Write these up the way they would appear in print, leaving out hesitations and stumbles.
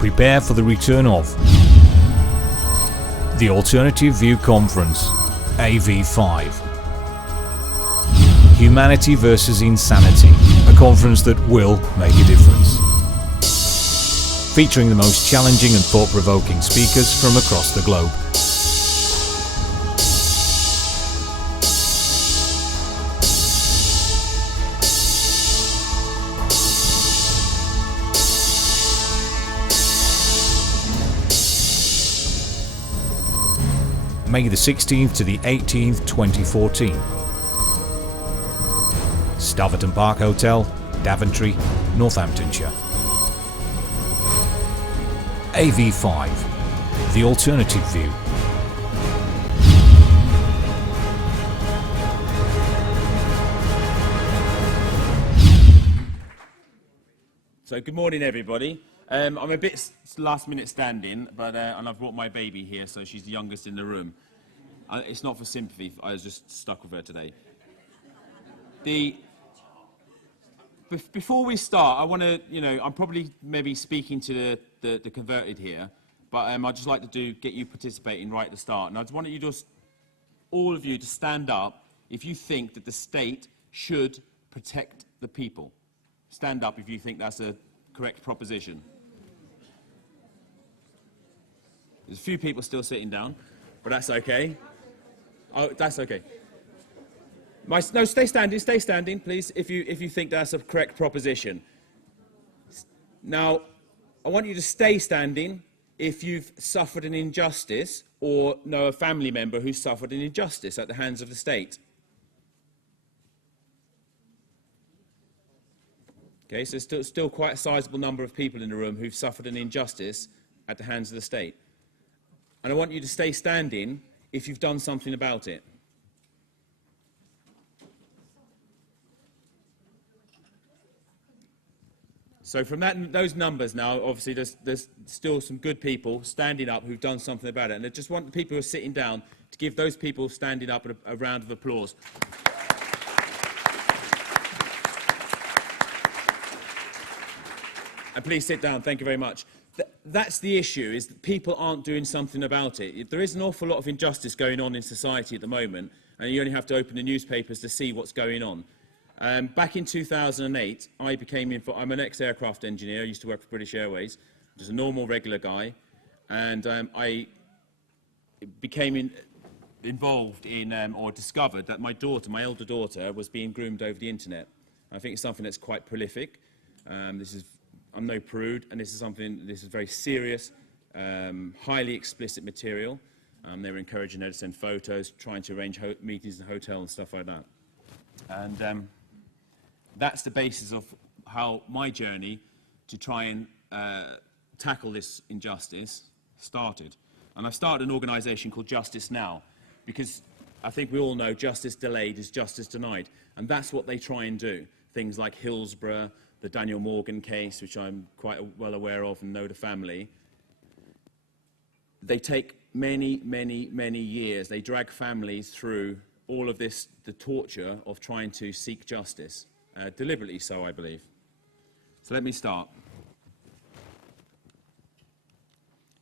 Prepare for the return of the Alternative View Conference, AV5. Humanity versus Insanity, a conference that will make a difference. Featuring the most challenging and thought-provoking speakers from across the globe. May the 16th to the 18th, 2014. Staverton Park Hotel, Daventry, Northamptonshire. AV5, the Alternative View. So good morning, everybody. I'm a bit last minute standing, but and I've brought my baby here, so she's the youngest in the room. It's not for sympathy, I was just stuck with her today. Before we start, I want to, I'm probably maybe speaking to the converted here, but I'd just like to get you participating right at the start. And I just want you all of you to stand up if you think that the state should protect the people. Stand up if you think that's a correct proposition. There's a few people still sitting down, but that's okay. Oh, that's okay. No, stay standing, please, if you think that's a correct proposition. Now, I want you to stay standing if you've suffered an injustice or know a family member who's suffered an injustice at the hands of the state. Okay, so there's still quite a sizable number of people in the room who've suffered an injustice at the hands of the state. And I want you to stay standing if you've done something about it. So from those numbers now, obviously there's still some good people standing up who've done something about it. And I just want the people who are sitting down to give those people standing up a round of applause. And please sit down, thank you very much. That's the issue, is that people aren't doing something about it. There is an awful lot of injustice going on in society at the moment, and you only have to open the newspapers to see what's going on. Back in 2008, I'm an ex-aircraft engineer. I used to work for British Airways, just a normal, regular guy, and I became involved in, or discovered that my elder daughter, was being groomed over the internet. I think it's something that's quite prolific. I'm no prude, and this is very serious, highly explicit material. They were encouraging her to send photos, trying to arrange meetings in the hotel and stuff like that. And that's the basis of how my journey to try and tackle this injustice started. And I started an organisation called Justice Now, because I think we all know justice delayed is justice denied. And that's what they try and do. Things like Hillsborough, the Daniel Morgan case, which I'm quite well aware of and know the family. They take many, many, many years. They drag families through all of this, the torture of trying to seek justice. Deliberately so, I believe. So let me start.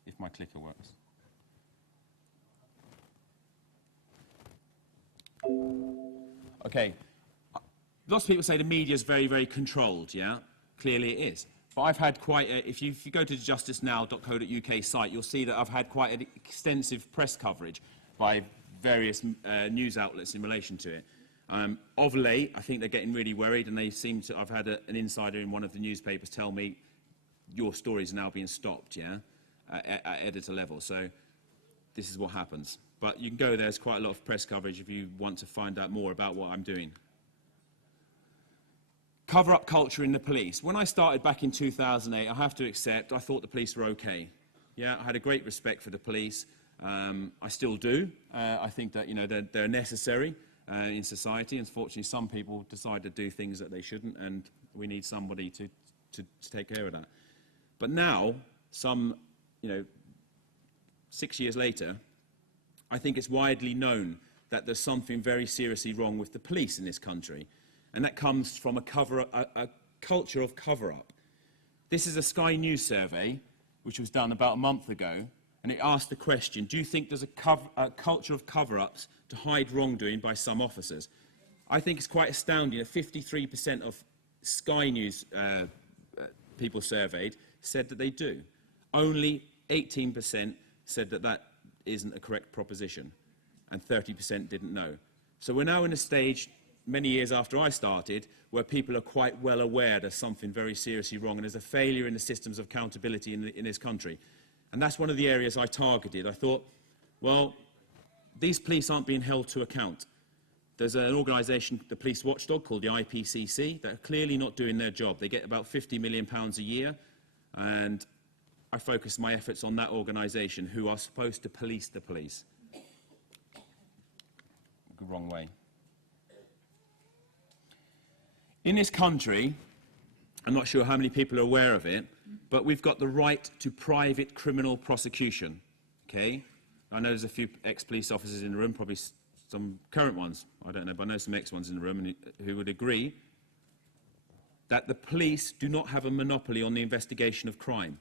If my clicker works. Okay. Lots of people say the media is very, very controlled, yeah? Clearly it is. But I've had quite a, if you go to the justicenow.co.uk site, you'll see that I've had quite an extensive press coverage by various news outlets in relation to it. Of late, I think they're getting really worried, and they seem to, I've had an insider in one of the newspapers tell me, your stories are now being stopped, yeah? At editor level, so this is what happens. But you can go there, there's quite a lot of press coverage if you want to find out more about what I'm doing. Cover-up culture in the police. When I started back in 2008, I have to accept, I thought the police were okay. Yeah, I had a great respect for the police. I still do. I think that, they're necessary in society. Unfortunately, some people decide to do things that they shouldn't, and we need somebody to take care of that. But now, 6 years later, I think it's widely known that there's something very seriously wrong with the police in this country. And that comes from a culture of cover-up. This is a Sky News survey, which was done about a month ago, and it asked the question, do you think there's a culture of cover-ups to hide wrongdoing by some officers? I think it's quite astounding that 53% of Sky News people surveyed said that they do. Only 18% said that that isn't a correct proposition, and 30% didn't know. So we're now in a stage, many years after I started, where people are quite well aware there's something very seriously wrong and there's a failure in the systems of accountability in this country. And that's one of the areas I targeted. I thought, well, these police aren't being held to account. There's an organisation, the police watchdog, called the IPCC, that are clearly not doing their job. They get about £50 million a year, and I focus my efforts on that organisation, who are supposed to police the police. The wrong way. In this country, I'm not sure how many people are aware of it, but we've got the right to private criminal prosecution, okay? I know there's a few ex-police officers in the room, probably some current ones, I don't know, but I know some ex-ones in the room who would agree that the police do not have a monopoly on the investigation of crime,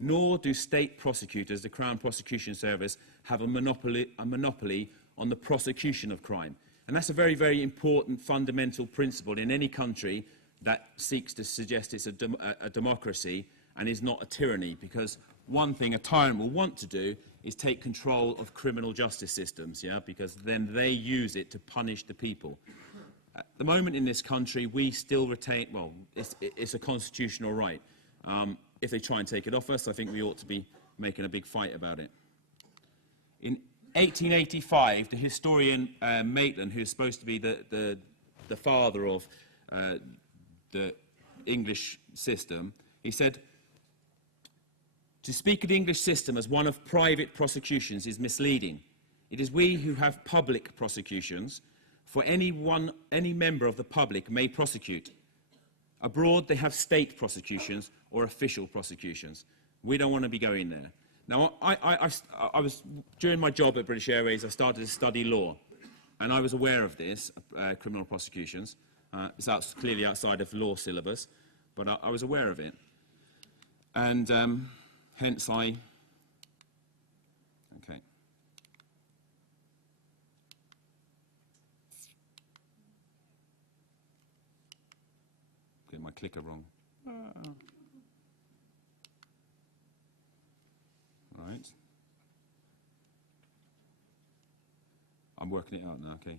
nor do state prosecutors, the Crown Prosecution Service, have a monopoly on the prosecution of crime. And that's a very, very important fundamental principle in any country that seeks to suggest it's a democracy and is not a tyranny, because one thing a tyrant will want to do is take control of criminal justice systems, yeah, because then they use it to punish the people. At the moment in this country, we still retain, well, it's a constitutional right. If they try and take it off us, I think we ought to be making a big fight about it. In 1885, the historian Maitland, who's supposed to be the father of the English system, he said, "To speak of the English system as one of private prosecutions is misleading. It is we who have public prosecutions, for any member of the public may prosecute. Abroad they have state prosecutions or official prosecutions. We don't want to be going there." Now, I was, during my job at British Airways, I started to study law, and I was aware of this, criminal prosecutions. It's clearly outside of law syllabus, but I was aware of it. And hence okay. Get my clicker wrong. Right. I'm working it out now, okay.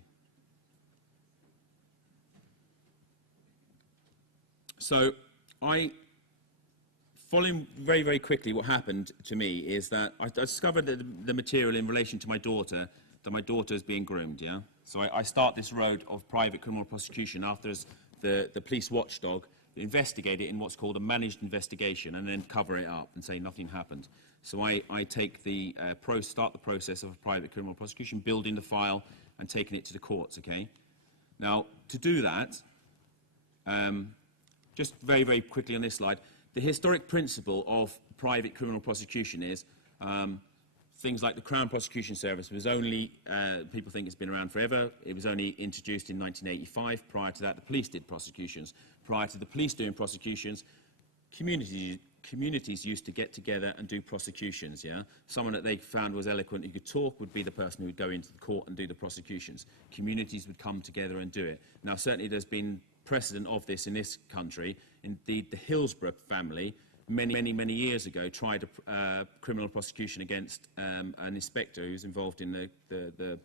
So following very, very quickly, what happened to me is that I discovered the material in relation to my daughter, that my daughter is being groomed, yeah? So I start this road of private criminal prosecution after the police watchdog investigate it in what's called a managed investigation and then cover it up and say nothing happened. So I take start the process of a private criminal prosecution, building the file and taking it to the courts, okay? Now, to do that, just very, very quickly on this slide, the historic principle of private criminal prosecution is things like the Crown Prosecution Service was only, people think it's been around forever, it was only introduced in 1985. Prior to that, the police did prosecutions. Prior to the police doing prosecutions, communities used to get together and do prosecutions, yeah? Someone that they found was eloquent who could talk would be the person who would go into the court and do the prosecutions. Communities would come together and do it. Now, certainly there's been precedent of this in this country. Indeed, the Hillsborough family, many years ago, tried a criminal prosecution against an inspector who was involved in the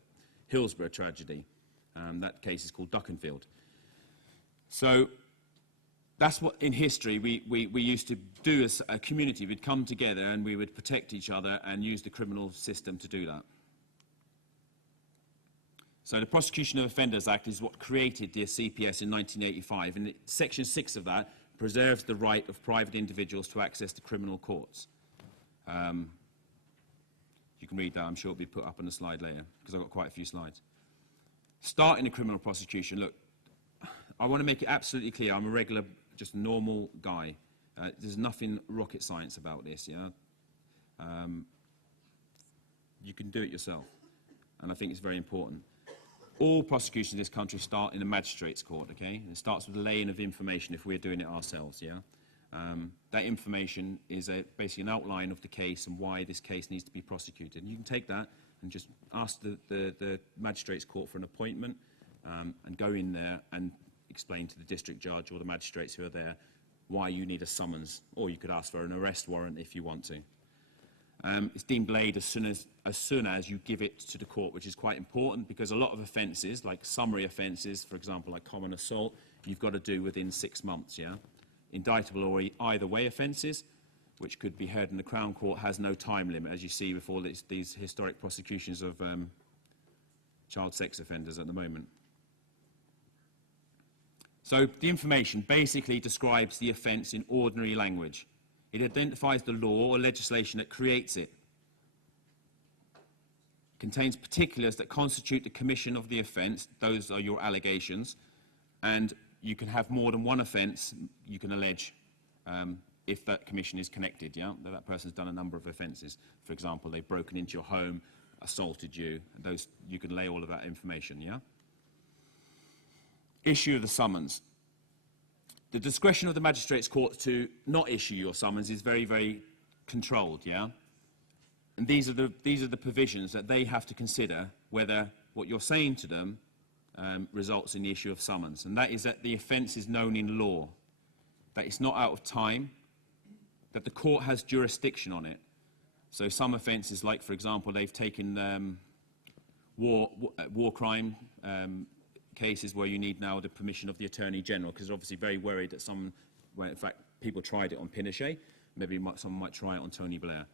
Hillsborough tragedy. That case is called Duckenfield. So that's what, in history, we used to do as a community. We'd come together and we would protect each other and use the criminal system to do that. So the Prosecution of Offenders Act is what created the CPS in 1985, and Section 6 of that preserves the right of private individuals to access the criminal courts. You can read that, I'm sure it'll be put up on the slide later, because I've got quite a few slides. Starting a criminal prosecution, look, I want to make it absolutely clear, I'm a regular, just normal guy. There's nothing rocket science about this, yeah? You can do it yourself, and I think it's very important. All prosecutions in this country start in a magistrate's court, okay? It starts with the laying of information if we're doing it ourselves, yeah? That information is basically an outline of the case and why this case needs to be prosecuted. And you can take that and just ask the magistrates court for an appointment and go in there and explain to the district judge or the magistrates who are there why you need a summons, or you could ask for an arrest warrant if you want to. It's deemed laid as soon as you give it to the court, which is quite important because a lot of offences, like summary offences, for example, like common assault, you've got to do within 6 months, yeah? Indictable or either way offences, which could be heard in the Crown Court, has no time limit, as you see with all these historic prosecutions of child sex offenders at the moment. So the information basically describes the offence in ordinary language. It identifies the law or legislation that creates it. Contains particulars that constitute the commission of the offence. Those are your allegations. And you can have more than one offence you can allege if that commission is connected, yeah? That person's done a number of offences. For example, they've broken into your home, assaulted you. Those, you can lay all of that information, yeah? Issue of the summons. The discretion of the magistrates' court to not issue your summons is very, very controlled, yeah? And these are the provisions that they have to consider whether what you're saying to them results in the issue of summons. And that is that the offence is known in law, that it's not out of time, that the court has jurisdiction on it. So some offences, like, for example, they've taken war crime cases where you need now the permission of the Attorney General, because they're obviously very worried that someone, well, in fact, people tried it on Pinochet, maybe someone might try it on Tony Blair.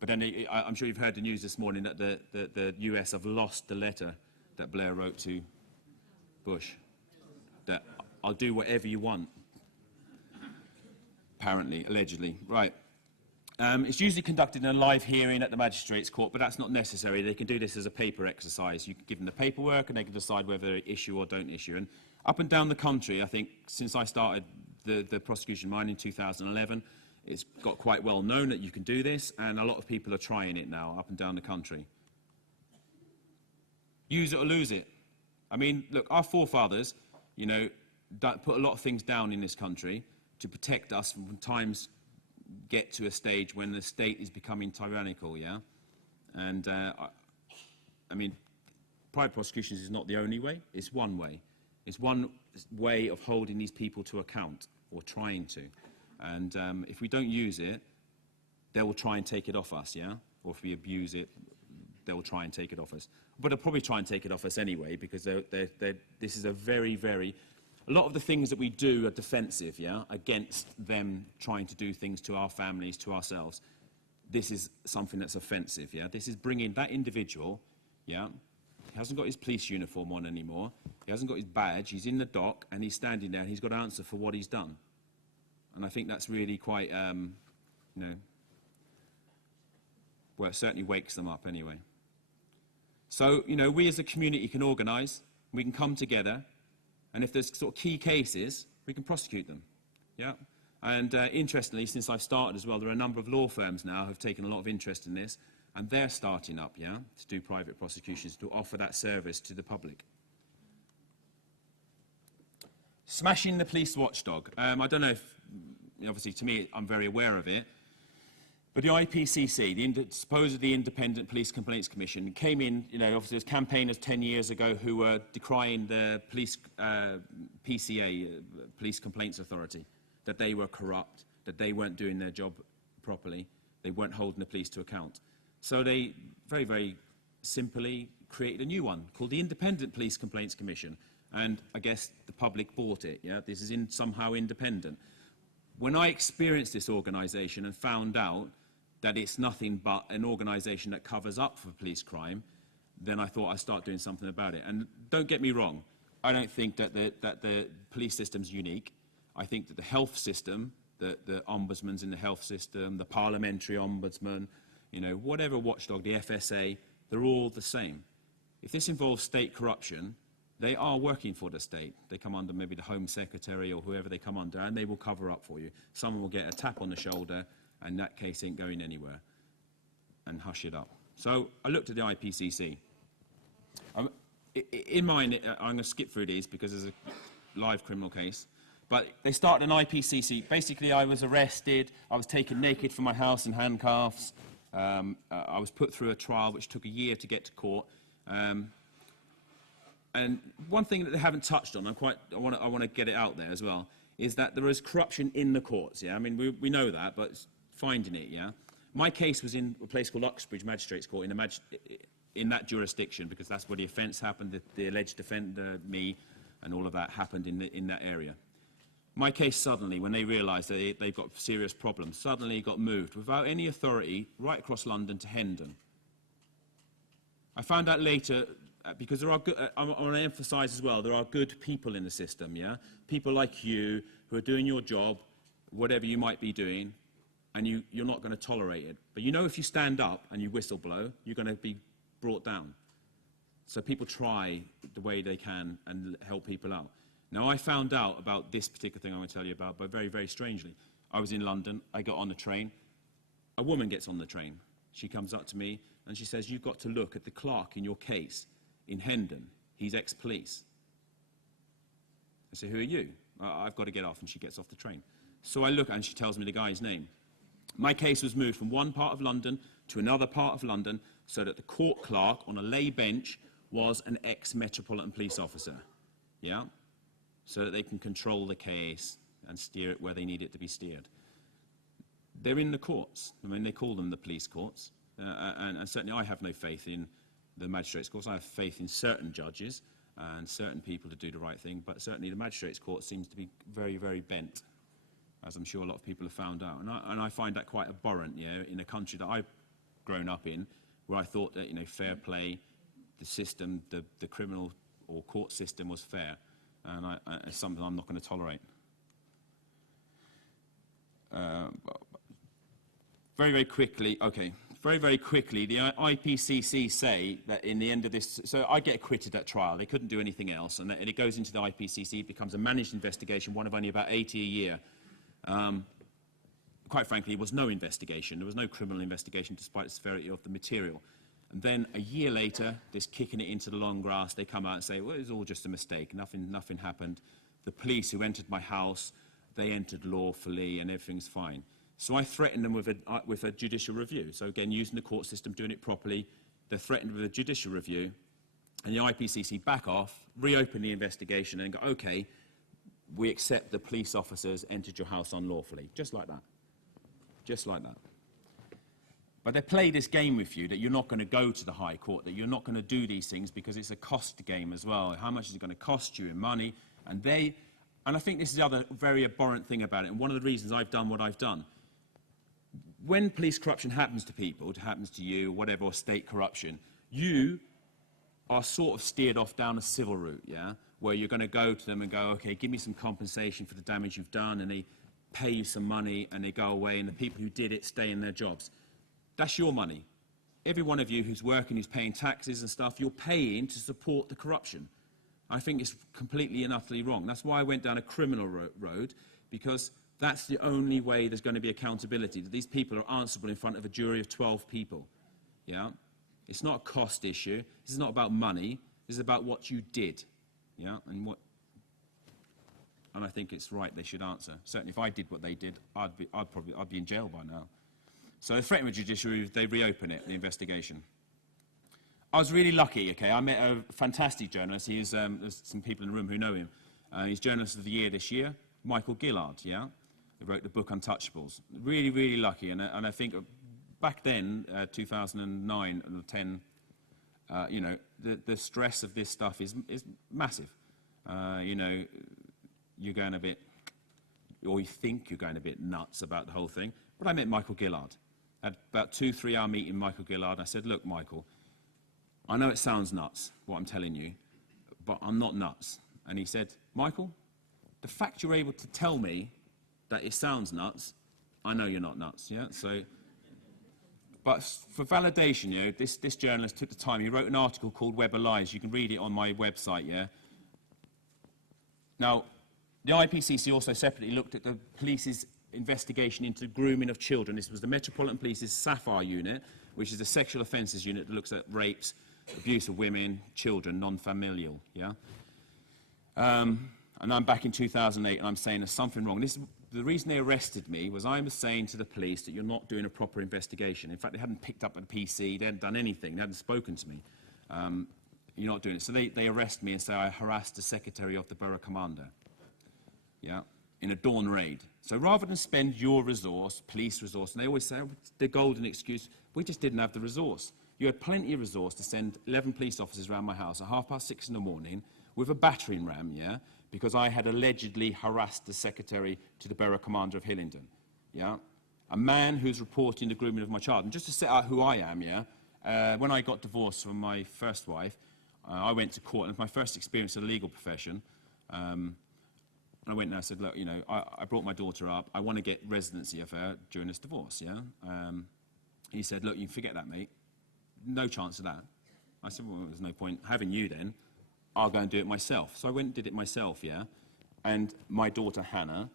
But then I'm sure you've heard the news this morning that the US have lost the letter that Blair wrote to Bush, that I'll do whatever you want, apparently, allegedly. Right. It's usually conducted in a live hearing at the magistrates' court, but that's not necessary. They can do this as a paper exercise. You can give them the paperwork and they can decide whether they issue or don't issue. And up and down the country, I think, since I started the prosecution of mine in 2011, it's got quite well known that you can do this, and a lot of people are trying it now up and down the country. Use it or lose it. I mean, look, our forefathers, you know, put a lot of things down in this country to protect us from times get to a stage when the state is becoming tyrannical, yeah? And, I mean, private prosecutions is not the only way. It's one way. It's one way of holding these people to account, or trying to. And if we don't use it, they will try and take it off us, yeah? Or if we abuse it, they will try and take it off us. But they'll probably try and take it off us anyway, because this is a very, very... A lot of the things that we do are defensive, yeah, against them trying to do things to our families, to ourselves. This is something that's offensive, yeah? This is bringing that individual, yeah? He hasn't got his police uniform on anymore. He hasn't got his badge. He's in the dock, and he's standing there, and he's got to answer for what he's done. And I think that's really quite, you know, well, it certainly wakes them up anyway. So, you know, we as a community can organise, we can come together, and if there's sort of key cases, we can prosecute them, yeah? And interestingly, since I've started as well, there are a number of law firms now who have taken a lot of interest in this, and they're starting up, yeah, to do private prosecutions, to offer that service to the public. Smashing the police watchdog. I don't know if, obviously to me, I'm very aware of it, but the IPCC, the supposedly Independent Police Complaints Commission, came in, you know, obviously there's campaigners 10 years ago who were decrying the police, PCA, Police Complaints Authority, that they were corrupt, that they weren't doing their job properly, they weren't holding the police to account. So they very, very simply created a new one called the Independent Police Complaints Commission. And I guess the public bought it, yeah? This is somehow independent. When I experienced this organisation and found out that it's nothing but an organisation that covers up for police crime, then I thought I'd start doing something about it. And don't get me wrong, I don't think that the police system's unique. I think that the health system, the ombudsman's in the health system, the parliamentary ombudsman, you know, whatever watchdog, the FSA, they're all the same. If this involves state corruption, they are working for the state. They come under maybe the Home Secretary or whoever they come under, and they will cover up for you. Someone will get a tap on the shoulder, and that case ain't going anywhere, and hush it up. So I looked at the IPCC. In mine, I'm going to skip through these because there's a live criminal case. But they started an IPCC. Basically, I was arrested. I was taken naked from my house in handcuffs. I was put through a trial which took a year to get to court. And one thing that they haven't touched on, I want to get it out there as well, is that there is corruption in the courts. Yeah, I mean we know that, but finding it. Yeah, my case was in a place called Uxbridge Magistrates Court in that jurisdiction, because that's where the offence happened. The alleged offender, me, and all of that happened in that area. My case suddenly, when they realised that they've got serious problems, suddenly got moved without any authority right across London to Hendon. I found out later, because there are good, I want to emphasise as well, there are good people in the system, yeah? People like you who are doing your job, whatever you might be doing, and you're not going to tolerate it. But you know if you stand up and you whistle blow, you're going to be brought down. So people try the way they can and help people out. Now, I found out about this particular thing I'm going to tell you about, but very, very strangely. I was in London, I got on the train, a woman gets on the train. She comes up to me and she says, you've got to look at the clerk in your case in Hendon. He's ex-police. I say, who are you? I've got to get off, and she gets off the train. So I look and she tells me the guy's name. My case was moved from one part of London to another part of London so that the court clerk on a lay bench was an ex-Metropolitan Police officer. Yeah? So that they can control the case and steer it where they need it to be steered. They're in the courts. I mean, they call them the police courts. And certainly I have no faith in the magistrates' courts. I have faith in certain judges and certain people to do the right thing, but certainly the magistrates' court seems to be very, very bent, as I'm sure a lot of people have found out. And I find that quite abhorrent, yeah, in a country that I've grown up in, where I thought that, you know, fair play, the system, the criminal or court system was fair. And it's something I'm not going to tolerate. Very, very quickly, the IPCC say that in the end of this, so I get acquitted at trial. They couldn't do anything else, and it goes into the IPCC. It becomes a managed investigation, one of only about 80 a year. Quite frankly, it was no investigation. There was no criminal investigation, despite the severity of the material. And then a year later, this kicking it into the long grass, they come out and say, well, it was all just a mistake. Nothing happened. The police who entered my house, they entered lawfully and everything's fine. So I threatened them with a judicial review. So again, using the court system, doing it properly, they're threatened with a judicial review. And the IPCC back off, reopen the investigation and go, okay, we accept the police officers entered your house unlawfully. Just like that. Just like that. But they play this game with you that you're not going to go to the High Court, that you're not going to do these things because it's a cost game as well. How much is it going to cost you in money? And I think this is the other very abhorrent thing about it, and one of the reasons I've done what I've done. When police corruption happens to people, it happens to you, whatever, or state corruption, you are sort of steered off down a civil route, yeah, where you're going to go to them and go, okay, give me some compensation for the damage you've done, and they pay you some money, and they go away, and the people who did it stay in their jobs. That's your money. Every one of you who's working, who's paying taxes and stuff, you're paying to support the corruption. I think it's completely and utterly wrong. That's why I went down a criminal road, because that's the only way there's going to be accountability, that these people are answerable in front of a jury of 12 people. Yeah? It's not a cost issue. This is not about money. This is about what you did. Yeah? And I think it's right they should answer. Certainly if I did what they did, I'd be in jail by now. So they threatened with judicial review, they reopen it, the investigation. I was really lucky, okay, I met a fantastic journalist. There's some people in the room who know him. He's Journalist of the Year this year, Michael Doherty, yeah? He wrote the book Untouchables. Really, really lucky, and I think back then, 2009 and 10, you know, the stress of this stuff is massive. You know, you're going a bit, or you think you're going a bit nuts about the whole thing. But I met Michael Doherty. I had about 2-3 hour meeting with Michael Doherty. I said, look, Michael, I know it sounds nuts, what I'm telling you, but I'm not nuts. And he said, Michael, the fact you're able to tell me that it sounds nuts, I know you're not nuts, yeah? So, but for validation, you know, this journalist took the time. He wrote an article called Web of Lies. You can read it on my website, yeah? Now, the IPCC also separately looked at the police's investigation into grooming of children. This was the Metropolitan Police's Sapphire unit, which is a sexual offences unit that looks at rapes, abuse of women, children, non-familial, yeah? And I'm back in 2008, and I'm saying there's something wrong. The reason they arrested me was I was saying to the police that you're not doing a proper investigation. In fact, they hadn't picked up a PC, they hadn't done anything, they hadn't spoken to me. You're not doing it. So they arrest me and say I harassed the secretary of the borough commander, yeah, in a dawn raid. So rather than spend your resource, police resource, and they always say, oh, the golden excuse, we just didn't have the resource. You had plenty of resource to send 11 police officers around my house at 6:30 in the morning with a battering ram, yeah, because I had allegedly harassed the secretary to the borough commander of Hillingdon, yeah, a man who's reporting the grooming of my child. And just to set out who I am, yeah, when I got divorced from my first wife, I went to court, and it was my first experience in the legal profession. And I went and I said, look, you know, I brought my daughter up. I want to get residency of her during this divorce, yeah? He said, look, you can forget that, mate. No chance of that. I said, well, there's no point having you then. I'll go and do it myself. So I went and did it myself, yeah? And my daughter, Hannah,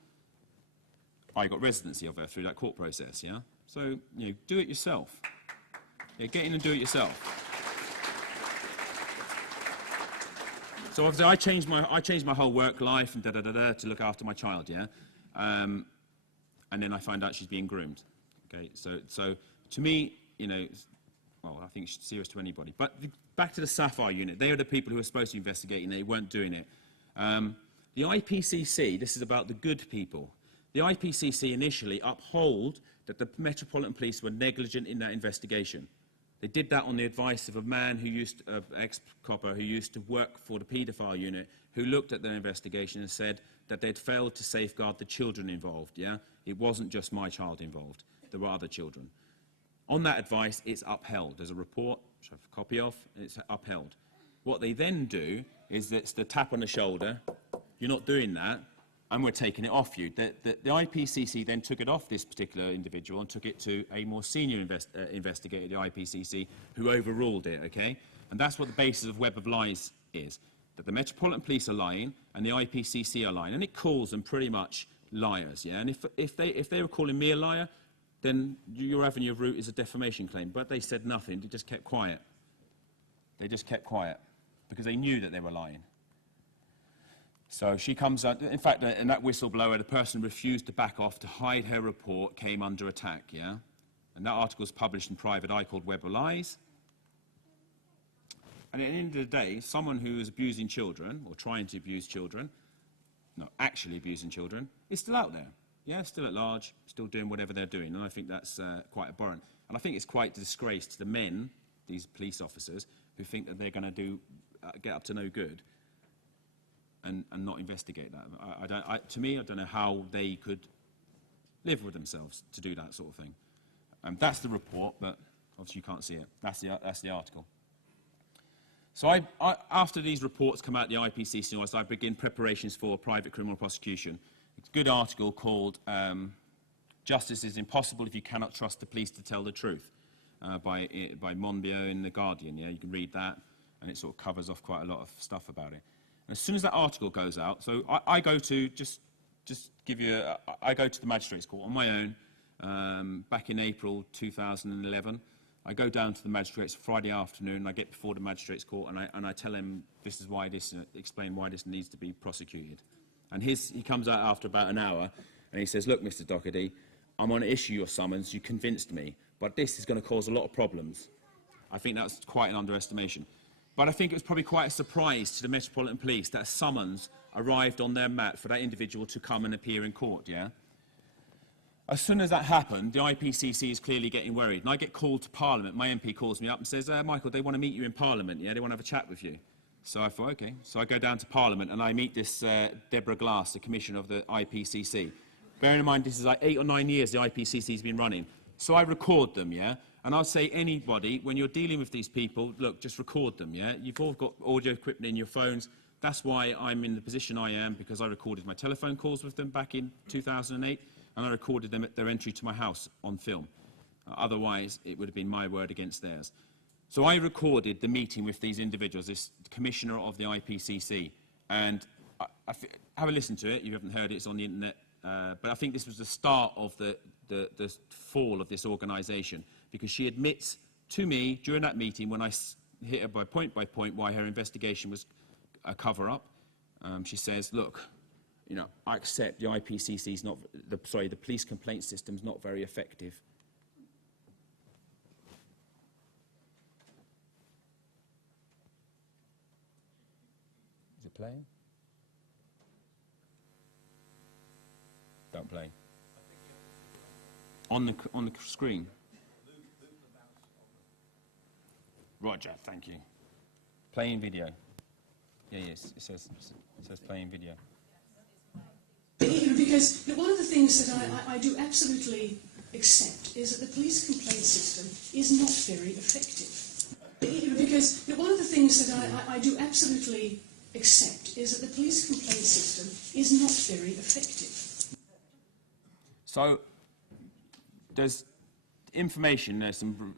I got residency of her through that court process, yeah? So, you know, do it yourself. Yeah, get in and do it yourself. So obviously I changed my whole work life and to look after my child, yeah? And then I find out she's being groomed, okay? So to me, you know, well, I think it's serious to anybody. But back to the Sapphire unit. They are the people who are supposed to investigate, and they weren't doing it. The IPCC, this is about the good people. The IPCC initially uphold that the Metropolitan Police were negligent in that investigation. They did that on the advice of a man who ex-copper who used to work for the paedophile unit, who looked at their investigation and said that they'd failed to safeguard the children involved, yeah? It wasn't just my child involved. There were other children. On that advice, it's upheld. There's a report, which I have a copy of, and it's upheld. What they then do is it's the tap on the shoulder. You're not doing that, and we're taking it off you. The IPCC then took it off this particular individual and took it to a more senior investigator, the IPCC, who overruled it, okay? And that's what the basis of Web of Lies is, that the Metropolitan Police are lying and the IPCC are lying, and it calls them pretty much liars, yeah? And if they were calling me a liar, then your avenue of route is a defamation claim. But they said nothing, they just kept quiet. They just kept quiet because they knew that they were lying. So she comes out, in fact, in that whistleblower, the person refused to back off to hide her report, came under attack, yeah? And that article was published in Private Eye called Web of Lies. And at the end of the day, someone who is abusing children, or trying to abuse children, not actually abusing children, is still out there. Yeah, still at large, still doing whatever they're doing, and I think that's quite abhorrent. And I think it's quite a disgrace to the men, these police officers, who think that they're going to get up to no good and not investigate that. To me, I don't know how they could live with themselves to do that sort of thing. That's the report, but obviously you can't see it. That's the article. So after these reports come out the IPCC, I begin preparations for private criminal prosecution. It's a good article called Justice is Impossible If You Cannot Trust the Police to Tell the Truth by Monbiot in The Guardian. Yeah, you can read that, and it sort of covers off quite a lot of stuff about it. And as soon as that article goes out, so I go to, I go to the Magistrates Court on my own back in April 2011. I go down to the Magistrates Friday afternoon, I get before the Magistrates Court, and I tell him this is why this, explain why this needs to be prosecuted. And he comes out after about an hour, and he says, look, Mr. Doherty, I'm going to issue your summons. You convinced me. But this is going to cause a lot of problems. I think that's quite an underestimation. But I think it was probably quite a surprise to the Metropolitan Police that a summons arrived on their mat for that individual to come and appear in court, yeah? As soon as that happened, the IPCC is clearly getting worried. And I get called to Parliament. My MP calls me up and says, Michael, they want to meet you in Parliament, yeah? They want to have a chat with you. So I thought, okay. So I go down to Parliament and I meet this Deborah Glass, the Commissioner of the IPCC. Bearing in mind, this is like 8 or 9 years the IPCC's been running. So I record them, yeah? And I'll say, anybody, when you're dealing with these people, look, just record them, yeah? You've all got audio equipment in your phones. That's why I'm in the position I am, because I recorded my telephone calls with them back in 2008, and I recorded them at their entry to my house on film. Otherwise, it would have been my word against theirs. So I recorded the meeting with these individuals, this commissioner of the IPCC, and have a listen to it. You haven't heard it, it's on the internet. But I think this was the start of the fall of this organisation, because she admits to me during that meeting, when I hit her by point why her investigation was a cover-up, She says, look, you know, I accept the IPCC's not, the police complaint system's not very effective. Is it playing? Don't play. On the screen. Roger, thank you. Playing video. Yeah, yes, it says playing video. Because one of the things that I do absolutely accept is that the police complaint system is not very effective. Because one of the things that I do absolutely accept is that the police complaint system is not very effective. So, there's information, there's some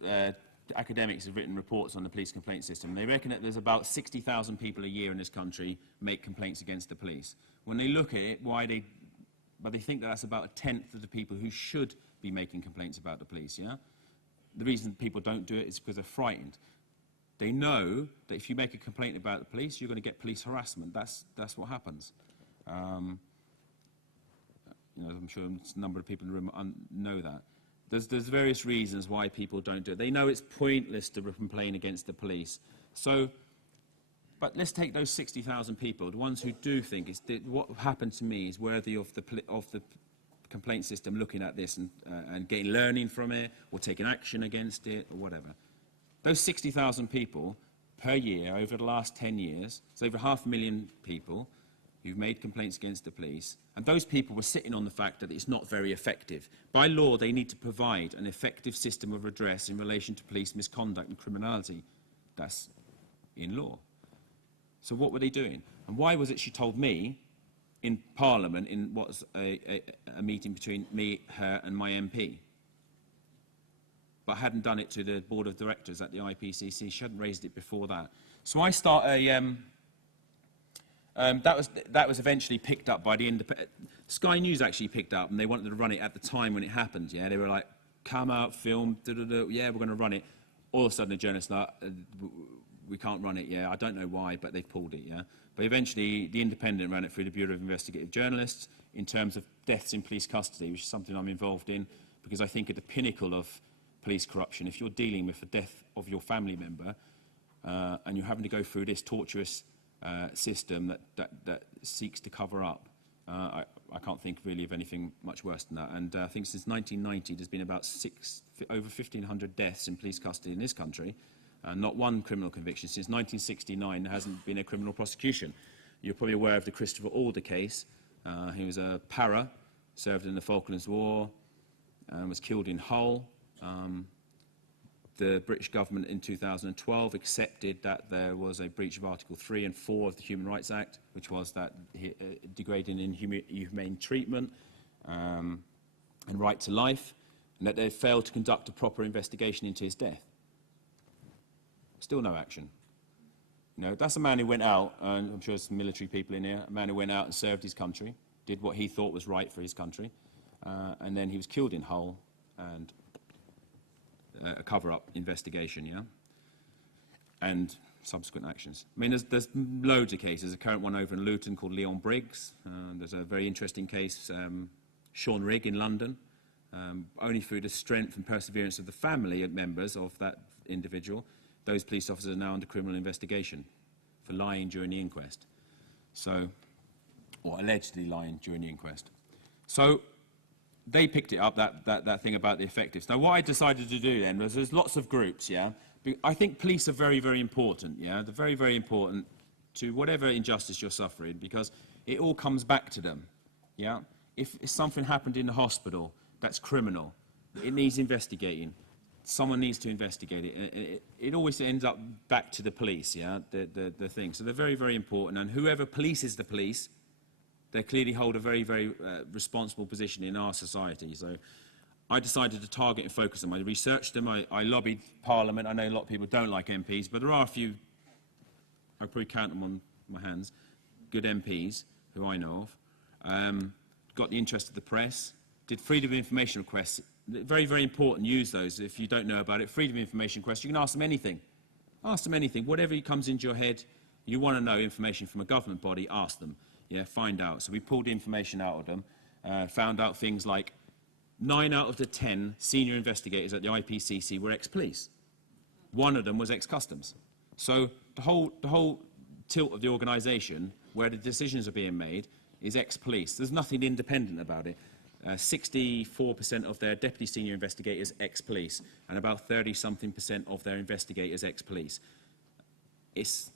academics have written reports on the police complaint system. They reckon that there's about 60,000 people a year in this country make complaints against the police. When they look at it, they think that that's about 1/10 of the people who should be making complaints about the police, yeah? The reason people don't do it is because they're frightened. They know that if you make a complaint about the police, you're going to get police harassment. That's what happens. You know, I'm sure a number of people in the room know that. There's various reasons why people don't do it. They know it's pointless to complain against the police. So, but let's take those 60,000 people, the ones who do think what happened to me is worthy of the complaint system looking at this and getting learning from it or taking action against it or whatever. Those 60,000 people per year over the last 10 years, it's over 500,000 people who've made complaints against the police, and those people were sitting on the fact that it's not very effective. By law, they need to provide an effective system of redress in relation to police misconduct and criminality. That's in law. So what were they doing? And why was it she told me in Parliament, in what was a meeting between me, her and my MP, but hadn't done it to the board of directors at the IPCC? She hadn't raised it before that. So I start a... that was eventually picked up by the independent. Sky News actually picked up, and they wanted to run it at the time when it happened. Yeah, they were like, "Come out, film, yeah, we're going to run it." All of a sudden, the journalists are like, "We can't run it." Yeah, I don't know why, but they pulled it. Yeah, but eventually, the Independent ran it through the Bureau of Investigative Journalists in terms of deaths in police custody, which is something I'm involved in because I think at the pinnacle of police corruption, if you're dealing with the death of your family member and you're having to go through this torturous system that seeks to cover up. I can't think really of anything much worse than that. And I think since 1990, there's been about over 1,500 deaths in police custody in this country. Not one criminal conviction. Since 1969, there hasn't been a criminal prosecution. You're probably aware of the Christopher Alder case. He was a para, served in the Falklands War, was killed in Hull. The British government in 2012 accepted that there was a breach of Article 3 and 4 of the Human Rights Act, which was that degrading inhumane treatment and right to life, and that they failed to conduct a proper investigation into his death. Still no action. You know, that's a man who went out, and I'm sure there's some military people in here, a man who went out and served his country, did what he thought was right for his country, and then he was killed in Hull, and a cover-up investigation, yeah, and subsequent actions. I mean, there's loads of cases. There's a current one over in Luton called Leon Briggs. There's a very interesting case, Sean Rigg in London. Only through the strength and perseverance of the family members of that individual, those police officers are now under criminal investigation for lying during the inquest. So, or allegedly lying during the inquest. So, they picked it up, that thing about the effectiveness. Now, what I decided to do then was there's lots of groups, yeah? I think police are very, very important, yeah? They're very, very important to whatever injustice you're suffering because it all comes back to them, yeah? If something happened in the hospital that's criminal, it needs investigating. Someone needs to investigate it. It always ends up back to the police, yeah? The thing. So they're very, very important. And whoever polices the police, they clearly hold a very, very responsible position in our society. So I decided to target and focus them. I researched them. I lobbied Parliament. I know a lot of people don't like MPs, but there are a few, I'll probably count them on my hands, good MPs who I know of. Got the interest of the press, did freedom of information requests. Very, very important, use those if you don't know about it. Freedom of information requests, you can ask them anything. Ask them anything, whatever comes into your head. You want to know information from a government body, ask them. Yeah, find out. So we pulled information out of them, found out things like 9 out of the 10 senior investigators at the IPCC were ex-police. One of them was ex-customs. So the whole tilt of the organisation, where the decisions are being made, is ex-police. There's nothing independent about it. 64% of their deputy senior investigators ex-police, and about 30-something% of their investigators ex-police. It's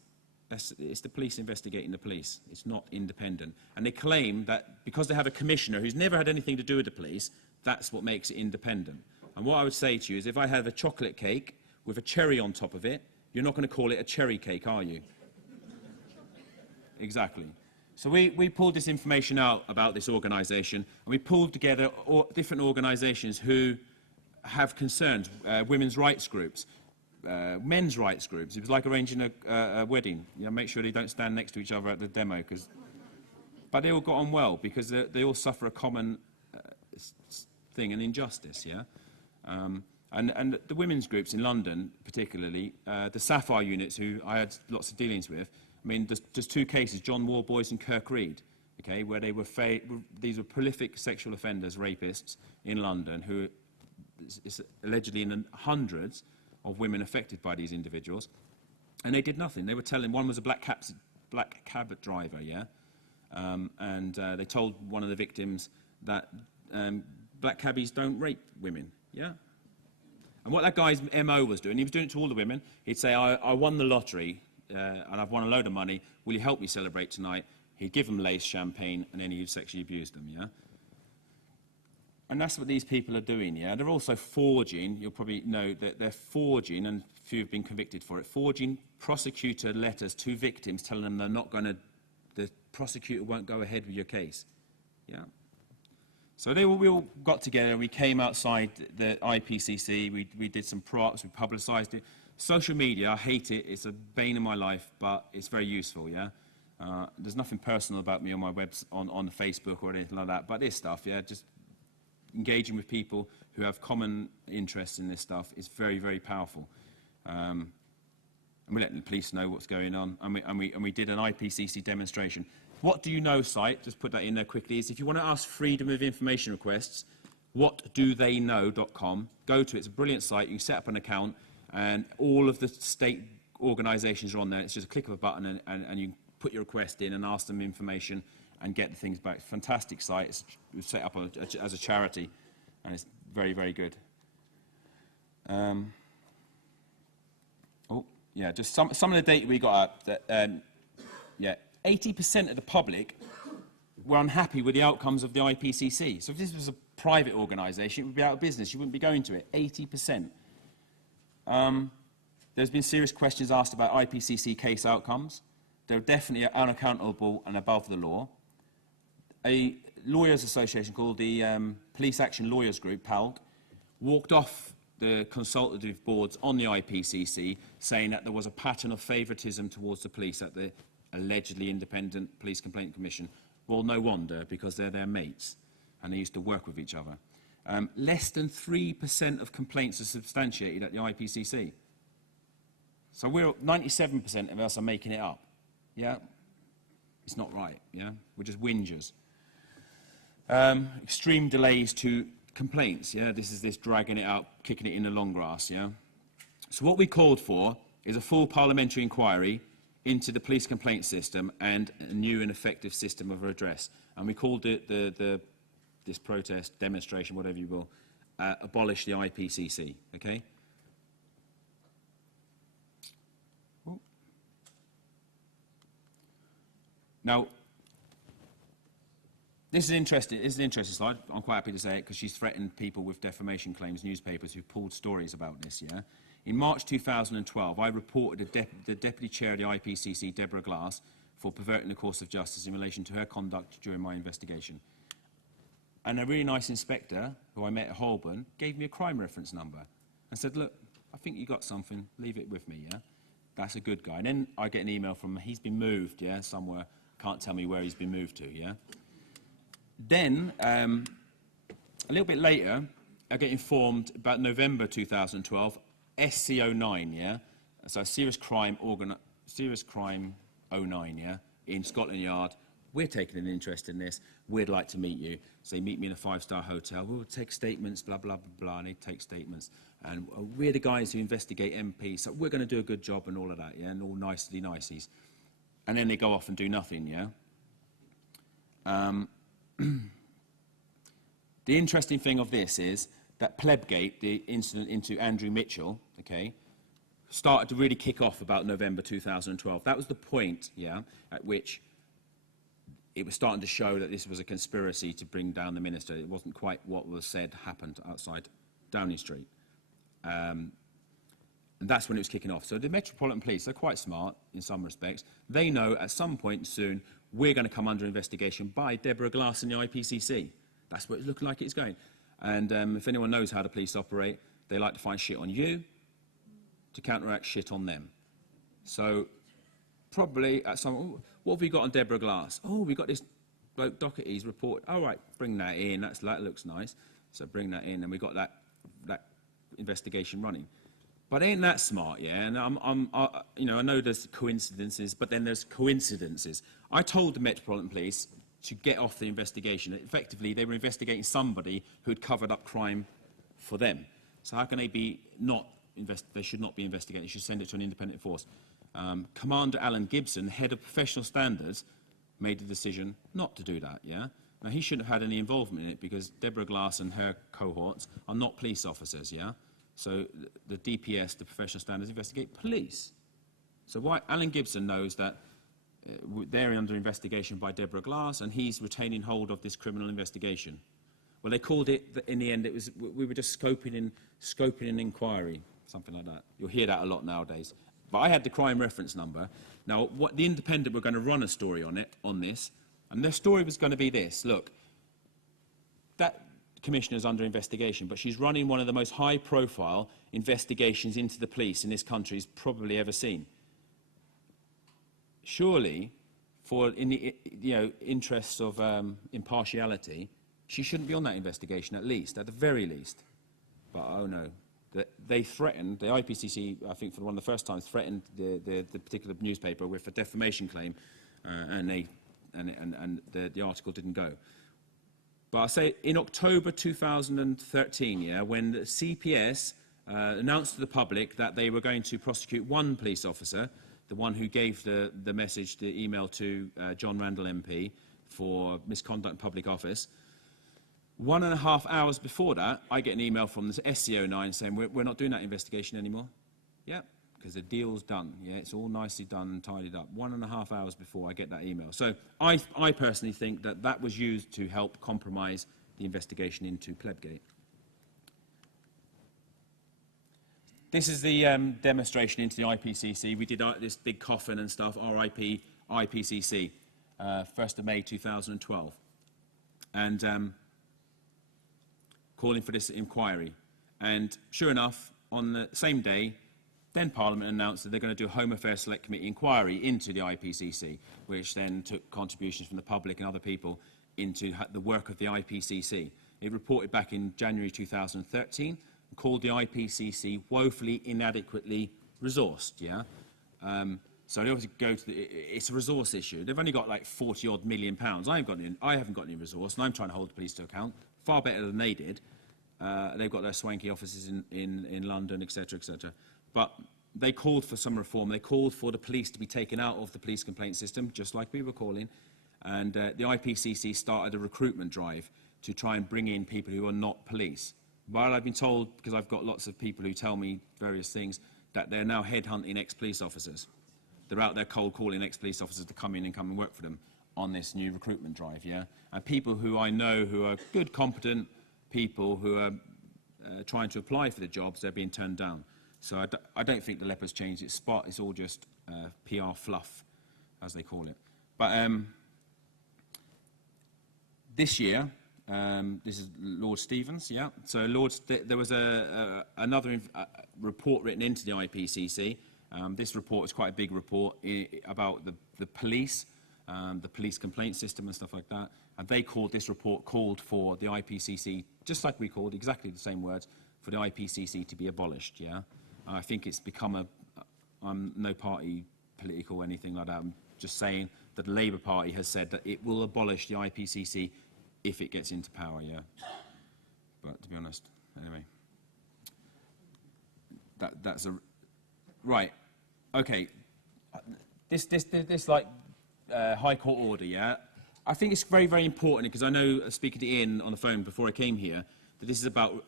the police investigating the police. It's not independent. And they claim that because they have a commissioner who's never had anything to do with the police, that's what makes it independent. And what I would say to you is, if I have a chocolate cake with a cherry on top of it, you're not going to call it a cherry cake, are you? Exactly. So we pulled this information out about this organisation, and we pulled together different organisations who have concerns, women's rights groups, men's rights groups. It was like arranging a wedding. You know, make sure they don't stand next to each other at the demo, but they all got on well because they all suffer a common thing, an injustice, yeah? And the women's groups in London, particularly, the Sapphire units, who I had lots of dealings with, I mean, there's 2 cases, John Warboys and Kirk Reed, okay, where they were these were prolific sexual offenders, rapists in London, who is allegedly in the hundreds of women affected by these individuals, and they did nothing. They were telling, one was a black cab driver, yeah, and they told one of the victims that black cabbies don't rape women, yeah. And what that guy's MO was doing, he was doing it to all the women. He'd say, I won the lottery, and I've won a load of money. Will you help me celebrate tonight? He'd give them lace, champagne, and then he'd sexually abuse them, yeah? And that's what these people are doing, yeah? They're also forging, you'll probably know that they're forging, and a few have been convicted for it, forging prosecutor letters to victims telling them they're not going to, the prosecutor won't go ahead with your case, yeah? So we all got together and we came outside the IPCC, we did some props, we publicised it. Social media, I hate it, it's a bane of my life, but it's very useful, yeah? There's nothing personal about me on my on Facebook or anything like that, but this stuff, yeah, just engaging with people who have common interests in this stuff is very, very powerful. And we're letting the police know what's going on, and we did an IPCC demonstration. What do you know site, just put that in there quickly, is if you want to ask freedom of information requests, whatdotheyknow.com, go to it, it's a brilliant site, you can set up an account, and all of the state organisations are on there. It's just a click of a button, and you put your request in and ask them information and get the things back. Fantastic site, it's set up as a charity, and it's very, very good. Oh, yeah, just some of the data we got up, that, yeah, 80% of the public were unhappy with the outcomes of the IPCC. So if this was a private organisation, it would be out of business. You wouldn't be going to it. 80%. There's been serious questions asked about IPCC case outcomes. They're definitely unaccountable and above the law. A lawyers' association called the Police Action Lawyers Group, PALG, walked off the consultative boards on the IPCC, saying that there was a pattern of favouritism towards the police at the allegedly independent Police Complaint Commission. Well, no wonder, because they're their mates, and they used to work with each other. Less than 3% of complaints are substantiated at the IPCC. So 97% of us are making it up, yeah? It's not right, yeah? We're just whingers. Extreme delays to complaints, yeah? This is this dragging it out, kicking it in the long grass, yeah? So what we called for is a full parliamentary inquiry into the police complaint system and a new and effective system of redress. And we called it this protest, demonstration, whatever you will, abolish the IPCC, okay? Ooh. Now, this is an interesting slide. I'm quite happy to say it because she's threatened people with defamation claims, newspapers who've pulled stories about this, yeah? In March 2012, I reported the Deputy Chair of the IPCC, Deborah Glass, for perverting the course of justice in relation to her conduct during my investigation. And a really nice inspector, who I met at Holborn, gave me a crime reference number and said, look, I think you got something, leave it with me, yeah? That's a good guy. And then I get an email from him, he's been moved, yeah, somewhere, can't tell me where he's been moved to, yeah? Then, a little bit later, I get informed about November 2012, SC09, yeah? So serious crime 09, yeah, in Scotland Yard. We're taking an interest in this. We'd like to meet you. So they meet me in a 5-star hotel. We'll take statements, blah, blah, blah, blah, and they take statements. And we're the guys who investigate MPs, so we're going to do a good job and all of that, yeah, and all nicety-niceties. And then they go off and do nothing, yeah? The interesting thing of this is that Plebgate, the incident into Andrew Mitchell, okay, started to really kick off about November 2012. That was the point, yeah, at which it was starting to show that this was a conspiracy to bring down the minister. It wasn't quite what was said happened outside Downing Street. And that's when it was kicking off. So the Metropolitan Police, they're quite smart in some respects. They know at some point soon we're going to come under investigation by Deborah Glass and the IPCC. That's what it's looking like it's going. And if anyone knows how the police operate, they like to find shit on you to counteract shit on them. So probably at some, what have we got on Deborah Glass? Oh, we got this bloke Doherty's report. All right, bring that in. That looks nice. So bring that in, and we got that investigation running. But ain't that smart, yeah? And I know there's coincidences, but then there's coincidences. I told the Metropolitan Police to get off the investigation. Effectively, they were investigating somebody who had covered up crime for them. So how can they be not they should not be investigating? They should send it to an independent force. Commander Alan Gibson, head of professional standards, made the decision not to do that, yeah? Now, he shouldn't have had any involvement in it because Deborah Glass and her cohorts are not police officers, yeah? So the DPS, the professional standards, investigate police. So why Alan Gibson knows that they're under investigation by Deborah Glass and he's retaining hold of this criminal investigation. Well, they called it, in the end, we were just scoping an inquiry, something like that. You'll hear that a lot nowadays. But I had the crime reference number. Now, the Independent were going to run a story on this, and their story was going to be this. Look, that commissioner's under investigation, but she's running one of the most high-profile investigations into the police in this country's probably ever seen. Surely, in the interests of impartiality, she shouldn't be on that investigation, at the very least. But oh no. They threatened, the IPCC, I think for one of the first times, threatened the particular newspaper with a defamation claim, and the article didn't go. But I say in October 2013, yeah, when the CPS announced to the public that they were going to prosecute one police officer, the one who gave the message, the email to John Randall MP for misconduct in public office, 1.5 hours before that, I get an email from the SCO9 saying, we're not doing that investigation anymore. Yeah, because the deal's done. Yeah, it's all nicely done and tidied up. 1.5 hours before I get that email. So I personally think that was used to help compromise the investigation into Plebgate. This is the demonstration into the IPCC. We did this big coffin and stuff, RIP, IPCC, 1st of May 2012. And calling for this inquiry. And sure enough, on the same day, then Parliament announced that they're going to do a Home Affairs Select Committee inquiry into the IPCC, which then took contributions from the public and other people into the work of the IPCC. It reported back in January 2013 and called the IPCC woefully inadequately resourced, yeah? So they obviously go to it's a resource issue. They've only got like 40-odd million pounds. I haven't got any resource, and I'm trying to hold the police to account. Far better than they did. They've got their swanky offices in London, etc., etc. But they called for some reform. They called for the police to be taken out of the police complaint system, just like we were calling. And the IPCC started a recruitment drive to try and bring in people who are not police. But I've been told, because I've got lots of people who tell me various things, that they're now headhunting ex-police officers. They're out there cold calling ex-police officers to come in and work for them on this new recruitment drive, yeah? And people who I know who are good, competent people who are trying to apply for the jobs, they're being turned down. So I don't think the leopard's changed its spot. It's all just PR fluff, as they call it. But this year, this is Lord Stevens, yeah? So there was another report written into the IPCC. This report is quite a big report about the police, the police complaint system and stuff like that. And they called this report for the IPCC, just like we called, exactly the same words, for the IPCC to be abolished, yeah? I think it's become I'm no party political or anything like that. I'm just saying that the Labour Party has said that it will abolish the IPCC if it gets into power, yeah. But to be honest, anyway, that's a right. Okay, this like High Court order, yeah. I think it's very, very important because I know, speaking to Ian on the phone before I came here, that this is about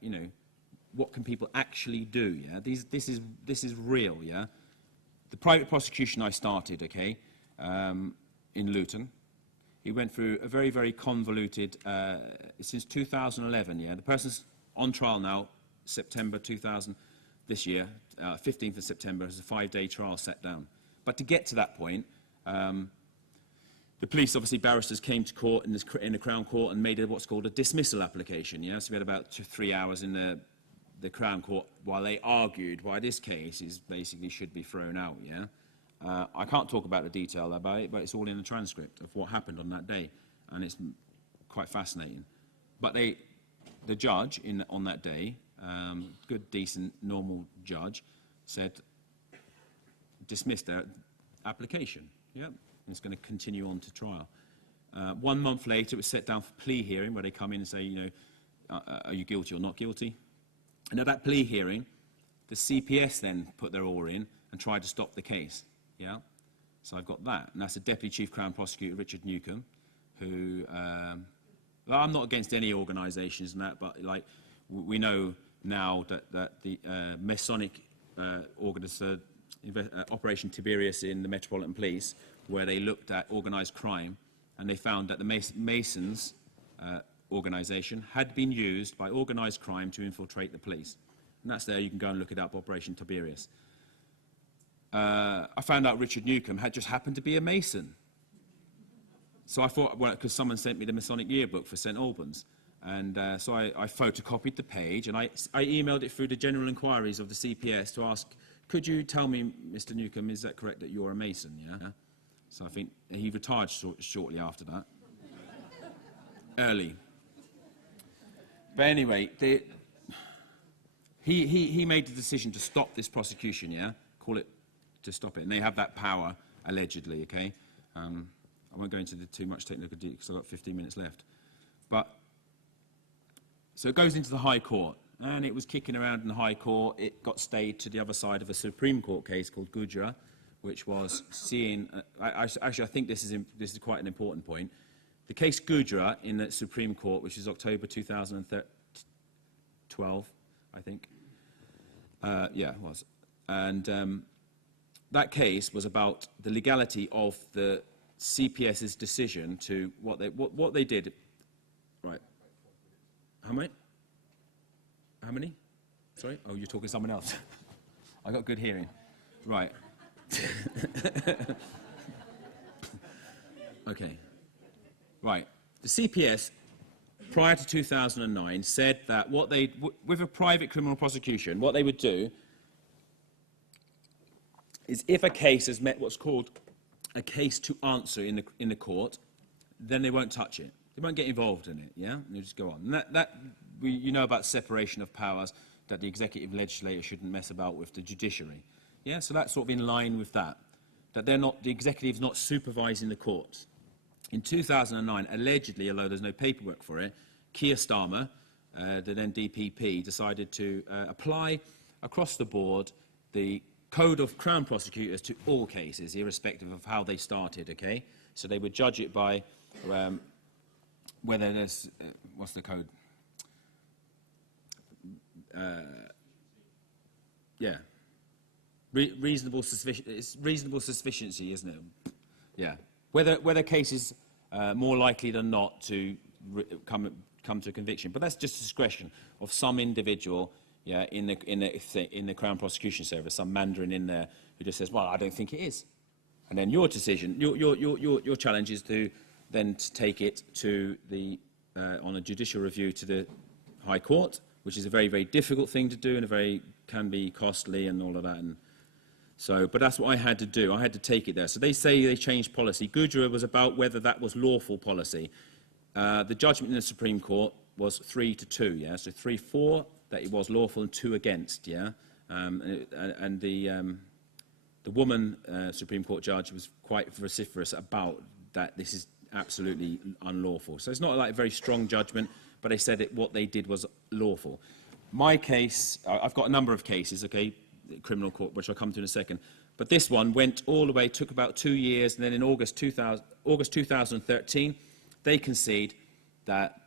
you know, what can people actually do, yeah. This is real, yeah. The private prosecution I started, okay, in Luton. It went through a very, very convoluted, since 2011, yeah. The person's on trial now, September 2000, this year, 15th of September, as a 5-day trial set down. But to get to that point, the police, obviously, barristers came to court in the Crown Court and made what's called a dismissal application, yeah. So we had about 2 or 3 hours in the Crown Court while they argued why this case is basically should be thrown out, yeah. I can't talk about the detail about it, but it's all in the transcript of what happened on that day, and it's quite fascinating. But the judge on that day, good, decent, normal judge, said dismissed their application. Yeah, and it's going to continue on to trial. 1 month later, it was set down for plea hearing, where they come in and say, you know, are you guilty or not guilty? And at that plea hearing, the CPS then put their oar in and tried to stop the case. Yeah, so I've got that, and that's the Deputy Chief Crown Prosecutor, Richard Newcombe, who, well, I'm not against any organisations and that, but like we know now that the Masonic Operation Tiberius in the Metropolitan Police, where they looked at organised crime, and they found that the Masons organisation had been used by organised crime to infiltrate the police, and that's there. You can go and look it up, Operation Tiberius. I found out Richard Newcombe had just happened to be a Mason. So I thought, well, because someone sent me the Masonic yearbook for St Albans, and so I photocopied the page, and I emailed it through the general inquiries of the CPS to ask, could you tell me, Mr Newcombe, is that correct that you're a Mason, yeah? So I think he retired shortly after that. Early. But anyway, he made the decision to stop this prosecution, yeah? Call it to stop it, and they have that power, allegedly, okay? I won't go into too much technical detail because I've got 15 minutes left. But, so it goes into the High Court, and it was kicking around in the High Court. It got stayed to the other side of a Supreme Court case called Gujra, which was seeing, actually I think this is quite an important point. The case Gujra in the Supreme Court, which is October 2012, I think. Yeah, it was. And that case was about the legality of the CPS's decision to what they did. Right. How many? How many? Sorry? Oh, you're talking to someone else. I got good hearing. Right. Okay. Right. The CPS, prior to 2009, said that with a private criminal prosecution, what they would do is if a case has met what's called a case to answer in the court, then they won't touch it. They won't get involved in it, yeah? And they just go on. And you know about separation of powers, that the executive legislator shouldn't mess about with the judiciary. Yeah, so that's sort of in line with that the executive's not supervising the courts. In 2009, allegedly, although there's no paperwork for it, Keir Starmer, the then DPP, decided to apply across the board the Code of Crown Prosecutors to all cases, irrespective of how they started, okay? So they would judge it by whether there's, what's the code? Yeah. Reasonable suspicion, it's reasonable sufficiency, isn't it? Yeah. Whether cases more likely than not to come to a conviction, but that's just discretion of some individual, yeah, in the Crown Prosecution Service, some mandarin in there who just says, well, I don't think it is, and then your decision, your challenge is to then take it to the on a judicial review to the High Court, which is a very, very difficult thing to do and can be costly and all of that. And so, but that's what I had to do. I had to take it there. So they say they changed policy. Gujra was about whether that was lawful policy. The judgment in the Supreme Court was 3-2, yeah? So 3-4 that it was lawful and 2 against, yeah? And the The woman Supreme Court judge was quite vociferous about that this is absolutely unlawful. So it's not like a very strong judgment, but they said what they did was lawful. My case, I've got a number of cases, okay, criminal court, which I'll come to in a second. But this one went all the way, took about 2 years, and then in August 2013, they concede that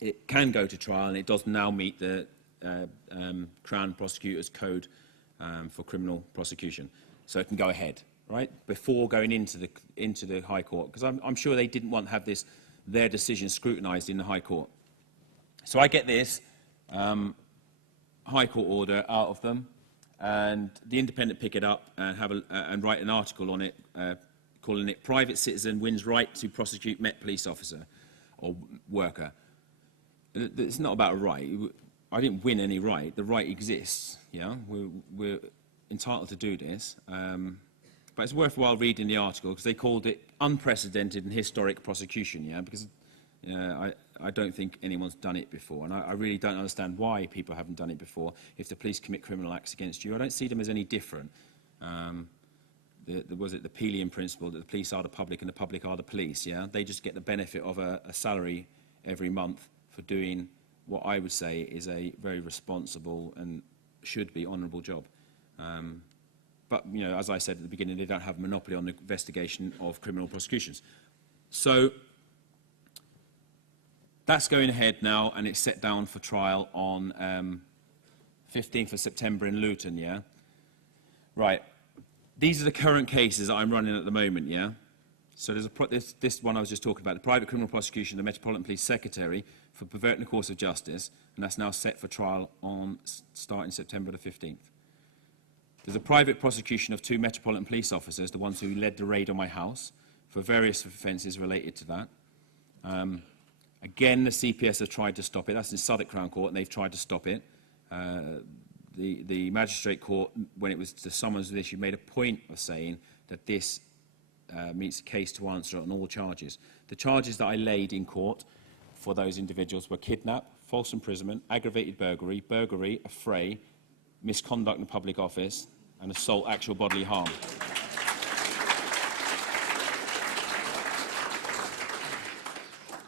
it can go to trial, and it does now meet the Crown Prosecutor's Code for criminal prosecution. So it can go ahead, right, before going into the High Court, because I'm sure they didn't want to have their decision scrutinised in the High Court. So I get this High Court order out of them, and the Independent pick it up and and write an article on it, calling it "Private Citizen Wins Right to Prosecute Met Police Officer or Worker." It's not about a right. I didn't win any right. The right exists. Yeah, we're entitled to do this. But it's worthwhile reading the article because they called it unprecedented and historic prosecution. Yeah, because I don't think anyone's done it before, and I really don't understand why people haven't done it before. If the police commit criminal acts against you, I don't see them as any different. Was it the Pelian principle that the police are the public and the public are the police? Yeah, they just get the benefit of a salary every month for doing what I would say is a very responsible and should be honourable job. But as I said at the beginning, they don't have a monopoly on the investigation of criminal prosecutions. So that's going ahead now, and it's set down for trial on 15th of September in Luton, yeah? Right. These are the current cases that I'm running at the moment, yeah? So there's this one I was just talking about, the private criminal prosecution of the Metropolitan Police Secretary for perverting the course of justice, and that's now set for trial on starting September the 15th. There's a private prosecution of 2 Metropolitan Police officers, the ones who led the raid on my house, for various offences related to that. Again, the CPS have tried to stop it. That's in Southwark Crown Court, and they've tried to stop it. The Magistrate Court, when it was to summons this, you made a point of saying that this meets the case to answer on all charges. The charges that I laid in court for those individuals were kidnap, false imprisonment, aggravated burglary, affray, misconduct in public office, and assault actual bodily harm.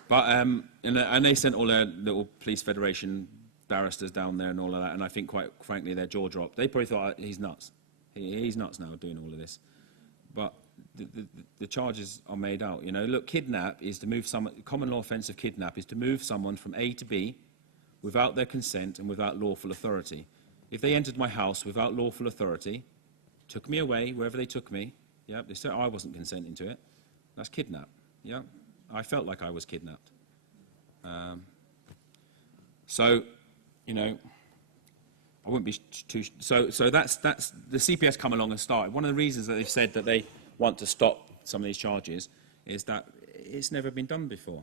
But and they sent all their little police federation barristers down there and all of that, and I think, quite frankly, their jaw dropped. They probably thought, he's nuts. He's nuts now doing all of this. But the charges are made out. Look, kidnap is to move someone. Common law offence of kidnap is to move someone from A to B without their consent and without lawful authority. If they entered my house without lawful authority, took me away wherever they took me, yeah, they said I wasn't consenting to it. That's kidnap. Yeah. I felt like I was kidnapped. So, I wouldn't be too... So that's the CPS come along and started. One of the reasons that they've said that they want to stop some of these charges is that it's never been done before.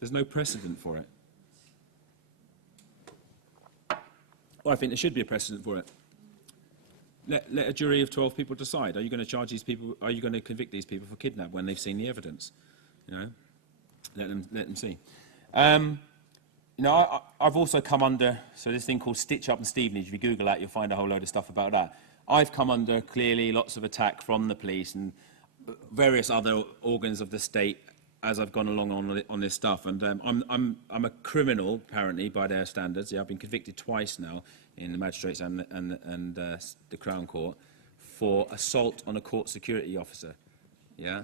There's no precedent for it. Well, I think there should be a precedent for it. Let a jury of 12 people decide. Are you going to charge these people? Are you going to convict these people for kidnap when they've seen the evidence? Let them see. I've also come under this thing called Stitch Up and Stevenage. If you Google that, you'll find a whole load of stuff about that. I've come under clearly lots of attack from the police and various other organs of the state as I've gone along on this stuff. And I'm a criminal apparently by their standards. Yeah, I've been convicted twice now in the magistrates and the Crown Court for assault on a court security officer. Yeah.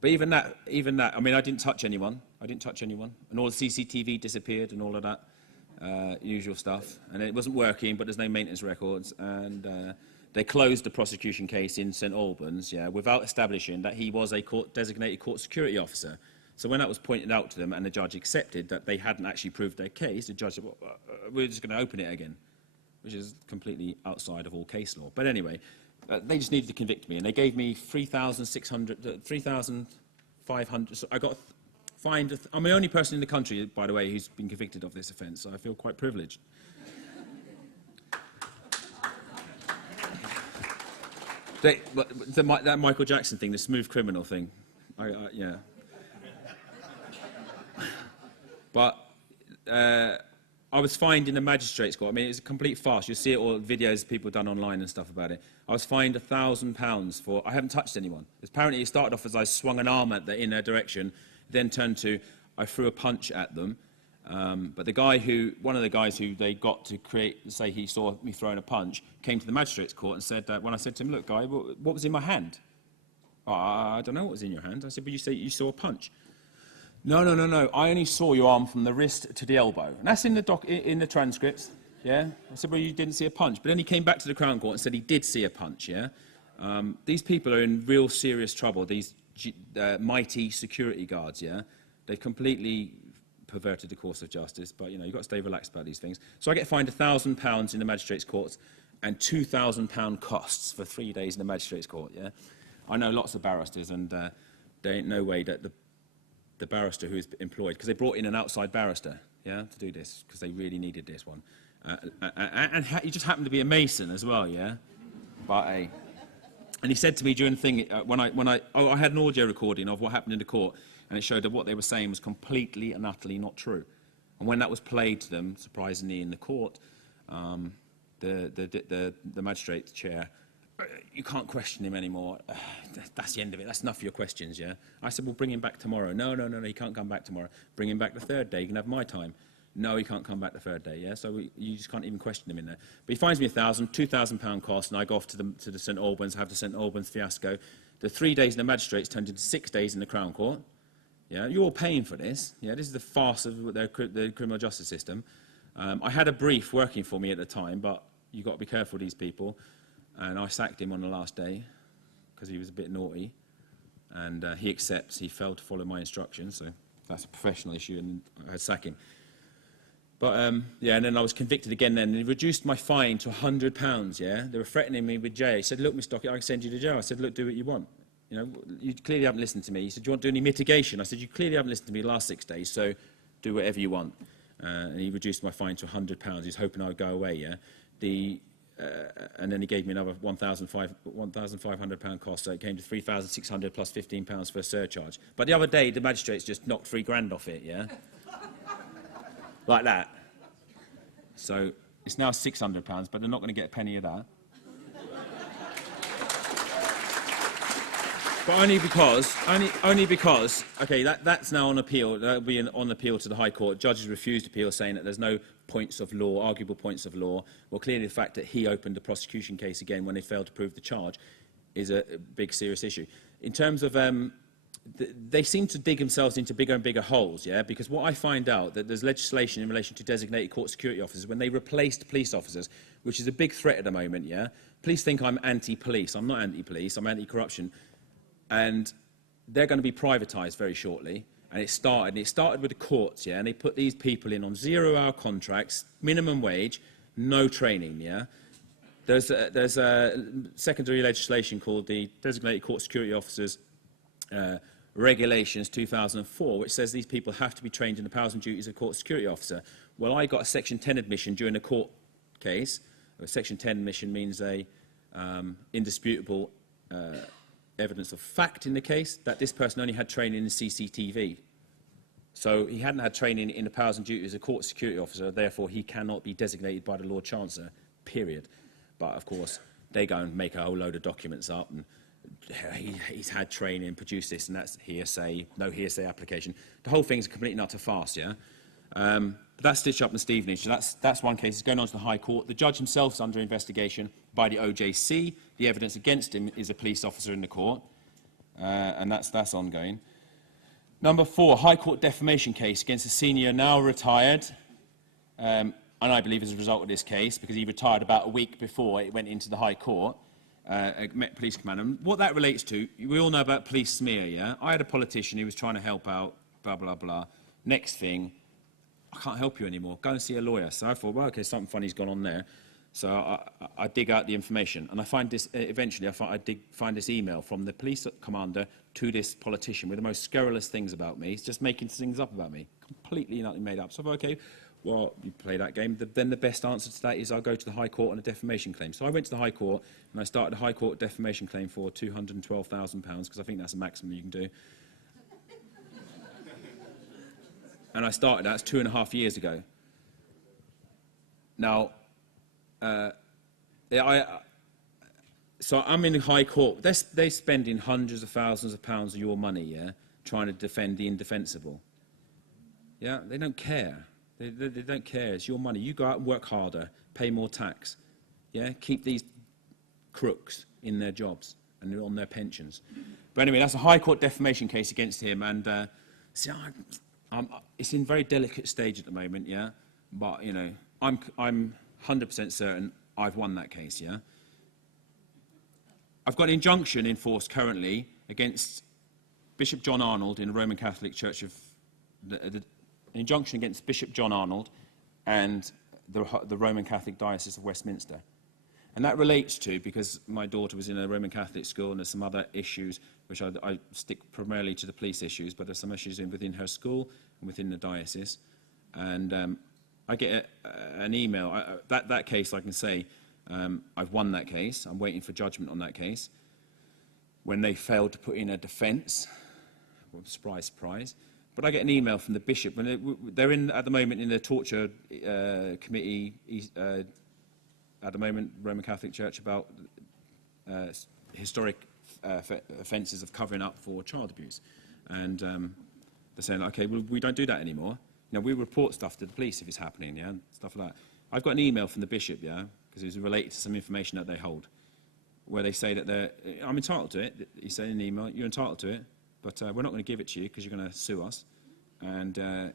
But even that, I mean, I didn't touch anyone. And all the CCTV disappeared and all of that usual stuff. And it wasn't working, but there's no maintenance records. And they closed the prosecution case in St Albans, yeah, without establishing that he was a designated court security officer. So when that was pointed out to them and the judge accepted that they hadn't actually proved their case, the judge said, well, we're just going to open it again, which is completely outside of all case law. But anyway, they just needed to convict me, and they gave me 3,500. So I got fined. I'm the only person in the country, by the way, who's been convicted of this offence, so I feel quite privileged. That Michael Jackson thing, the smooth criminal thing, yeah. But I was fined in the magistrates' court. I mean, it's a complete farce. You'll see it all, videos people done online and stuff about it. I was fined £1,000 for, I haven't touched anyone. Apparently it started off as I swung an arm in their direction, then turned to, I threw a punch at them. But one of the guys who they got to say he saw me throwing a punch, came to the magistrates' court and said, when I said to him, look, guy, what was in my hand? Oh, I don't know what was in your hand. I said, but you say you saw a punch. No. I only saw your arm from the wrist to the elbow. And that's in the transcripts, yeah? I said, well, you didn't see a punch. But then he came back to the Crown Court and said he did see a punch, yeah? These people are in real serious trouble, these mighty security guards, yeah? They've completely perverted the course of justice, but, you've got to stay relaxed about these things. So I get fined £1,000 in the magistrates' courts and £2,000 costs for 3 days in the magistrates' court, yeah? I know lots of barristers, and there ain't no way that the barrister who is employed, because they brought in an outside barrister, yeah, to do this, because they really needed this one. And he just happened to be a Mason as well, yeah? And he said to me during the thing, I had an audio recording of what happened in the court, and it showed that what they were saying was completely and utterly not true. And when that was played to them, surprisingly, in the court, the magistrate's chair, you can't question him anymore. That's the end of it. That's enough of your questions, yeah? I said, well, bring him back tomorrow. No, he can't come back tomorrow. Bring him back the third day. You can have my time. No, he can't come back the third day, yeah? So you just can't even question him in there. But he finds me £2,000 cost, and I go off to the St Albans, have the St Albans fiasco. The 3 days in the magistrates turned into 6 days in the Crown Court. Yeah, you're all paying for this. Yeah, this is the farce of the criminal justice system. I had a brief working for me at the time, but you've got to be careful with these people. And I sacked him on the last day because he was a bit naughty. And he accepts he failed to follow my instructions, so that's a professional issue, and I sack him. But, yeah, and then I was convicted again then, and he reduced my fine to £100, yeah? They were threatening me with jail. He said, look, Mr. Dockett, I can send you to jail. I said, look, do what you want. You clearly haven't listened to me. He said, do you want to do any mitigation? I said, you clearly haven't listened to me the last 6 days, so do whatever you want. And he reduced my fine to £100. He's hoping I would go away, yeah? And then he gave me another £1,500 cost, so it came to £3,600 plus £15 for a surcharge. But the other day, the magistrates just knocked £3,000 off it, yeah? Like that. So it's now £600, but they're not going to get a penny of that. But only because, okay, that's now on appeal. That'll be on appeal to the High Court. Judges refused appeal, saying that there's no points of law, arguable points of law. Well, clearly the fact that he opened the prosecution case again when they failed to prove the charge is a big, serious issue. In terms of, they seem to dig themselves into bigger and bigger holes, yeah? Because what I find out, that there's legislation in relation to designated court security officers when they replaced police officers, which is a big threat at the moment, yeah? Police think I'm anti-police. I'm not anti-police. I'm anti-corruption. And they're going to be privatised very shortly. And it started with the courts, yeah? And they put these people in on 0-hour contracts, minimum wage, no training, yeah? There's a secondary legislation called the Designated Court Security Officers Regulations 2004, which says these people have to be trained in the powers and duties of a court security officer. Well, I got a Section 10 admission during a court case. A Section 10 admission means a indisputable evidence of fact in the case that this person only had training in CCTV. So he hadn't had training in the powers and duties of a court security officer, therefore he cannot be designated by the Lord Chancellor, period. But, of course, they go and make a whole load of documents up, and he's had training, produced this, and that's hearsay, no hearsay application. The whole thing's a complete and utter farce, yeah? But that's stitched up in Stevenage. So that's one case. It's going on to the High Court. The judge himself is under investigation by the OJC. The evidence against him is a police officer in the court, and that's ongoing. Number 4, High Court defamation case against a senior now retired, and I believe as a result of this case, because he retired about a week before it went into the High Court, a Met Police commander. And what that relates to, we all know about police smear, yeah? I had a politician who was trying to help out, blah, blah, blah. Next thing, I can't help you anymore. Go and see a lawyer. So I thought, well, okay, something funny's gone on there. So I dig out the information, and I find this, eventually I find this email from the police commander to this politician with the most scurrilous things about me. He's just making things up about me, completely nothing made up. So I thought, okay, well, you play that game. Then the best answer to that is I'll go to the High Court on a defamation claim. So I went to the High Court, and I started a High Court defamation claim for £212,000, because I think that's the maximum you can do. And I started that 2.5 years ago. Now, so I'm in the High Court. They're spending hundreds of thousands of pounds of your money, yeah, trying to defend the indefensible. Yeah, they don't care. They don't care. It's your money. You go out and work harder, pay more tax. Yeah, keep these crooks in their jobs and on their pensions. But anyway, that's a High Court defamation case against him, and see, it's in a very delicate stage at the moment. Yeah, but you know, I'm 100% certain I've won that case. Yeah. I've got an injunction in force currently against Bishop John Arnold in the Roman Catholic Church of an injunction against Bishop John Arnold and the Roman Catholic Diocese of Westminster. And that relates to, because my daughter was in a Roman Catholic school and there's some other issues, which I stick primarily to the police issues, but there's some issues within her school and within the diocese. And I get an email. That case, I can say, I've won that case. I'm waiting for judgment on that case. When they failed to put in a defence, well, surprise, surprise. But I get an email from the bishop. When they're in at the moment in the torture committee at the moment, Roman Catholic Church, about historic offences of covering up for child abuse. And they're saying, okay, well, we don't do that anymore. You know, we report stuff to the police if it's happening, yeah, stuff like that. I've got an email from the bishop, yeah, because it was related to some information that they hold, where they say that I'm entitled to it. He said in an email, you're entitled to it, but we're not going to give it to you because you're going to sue us, and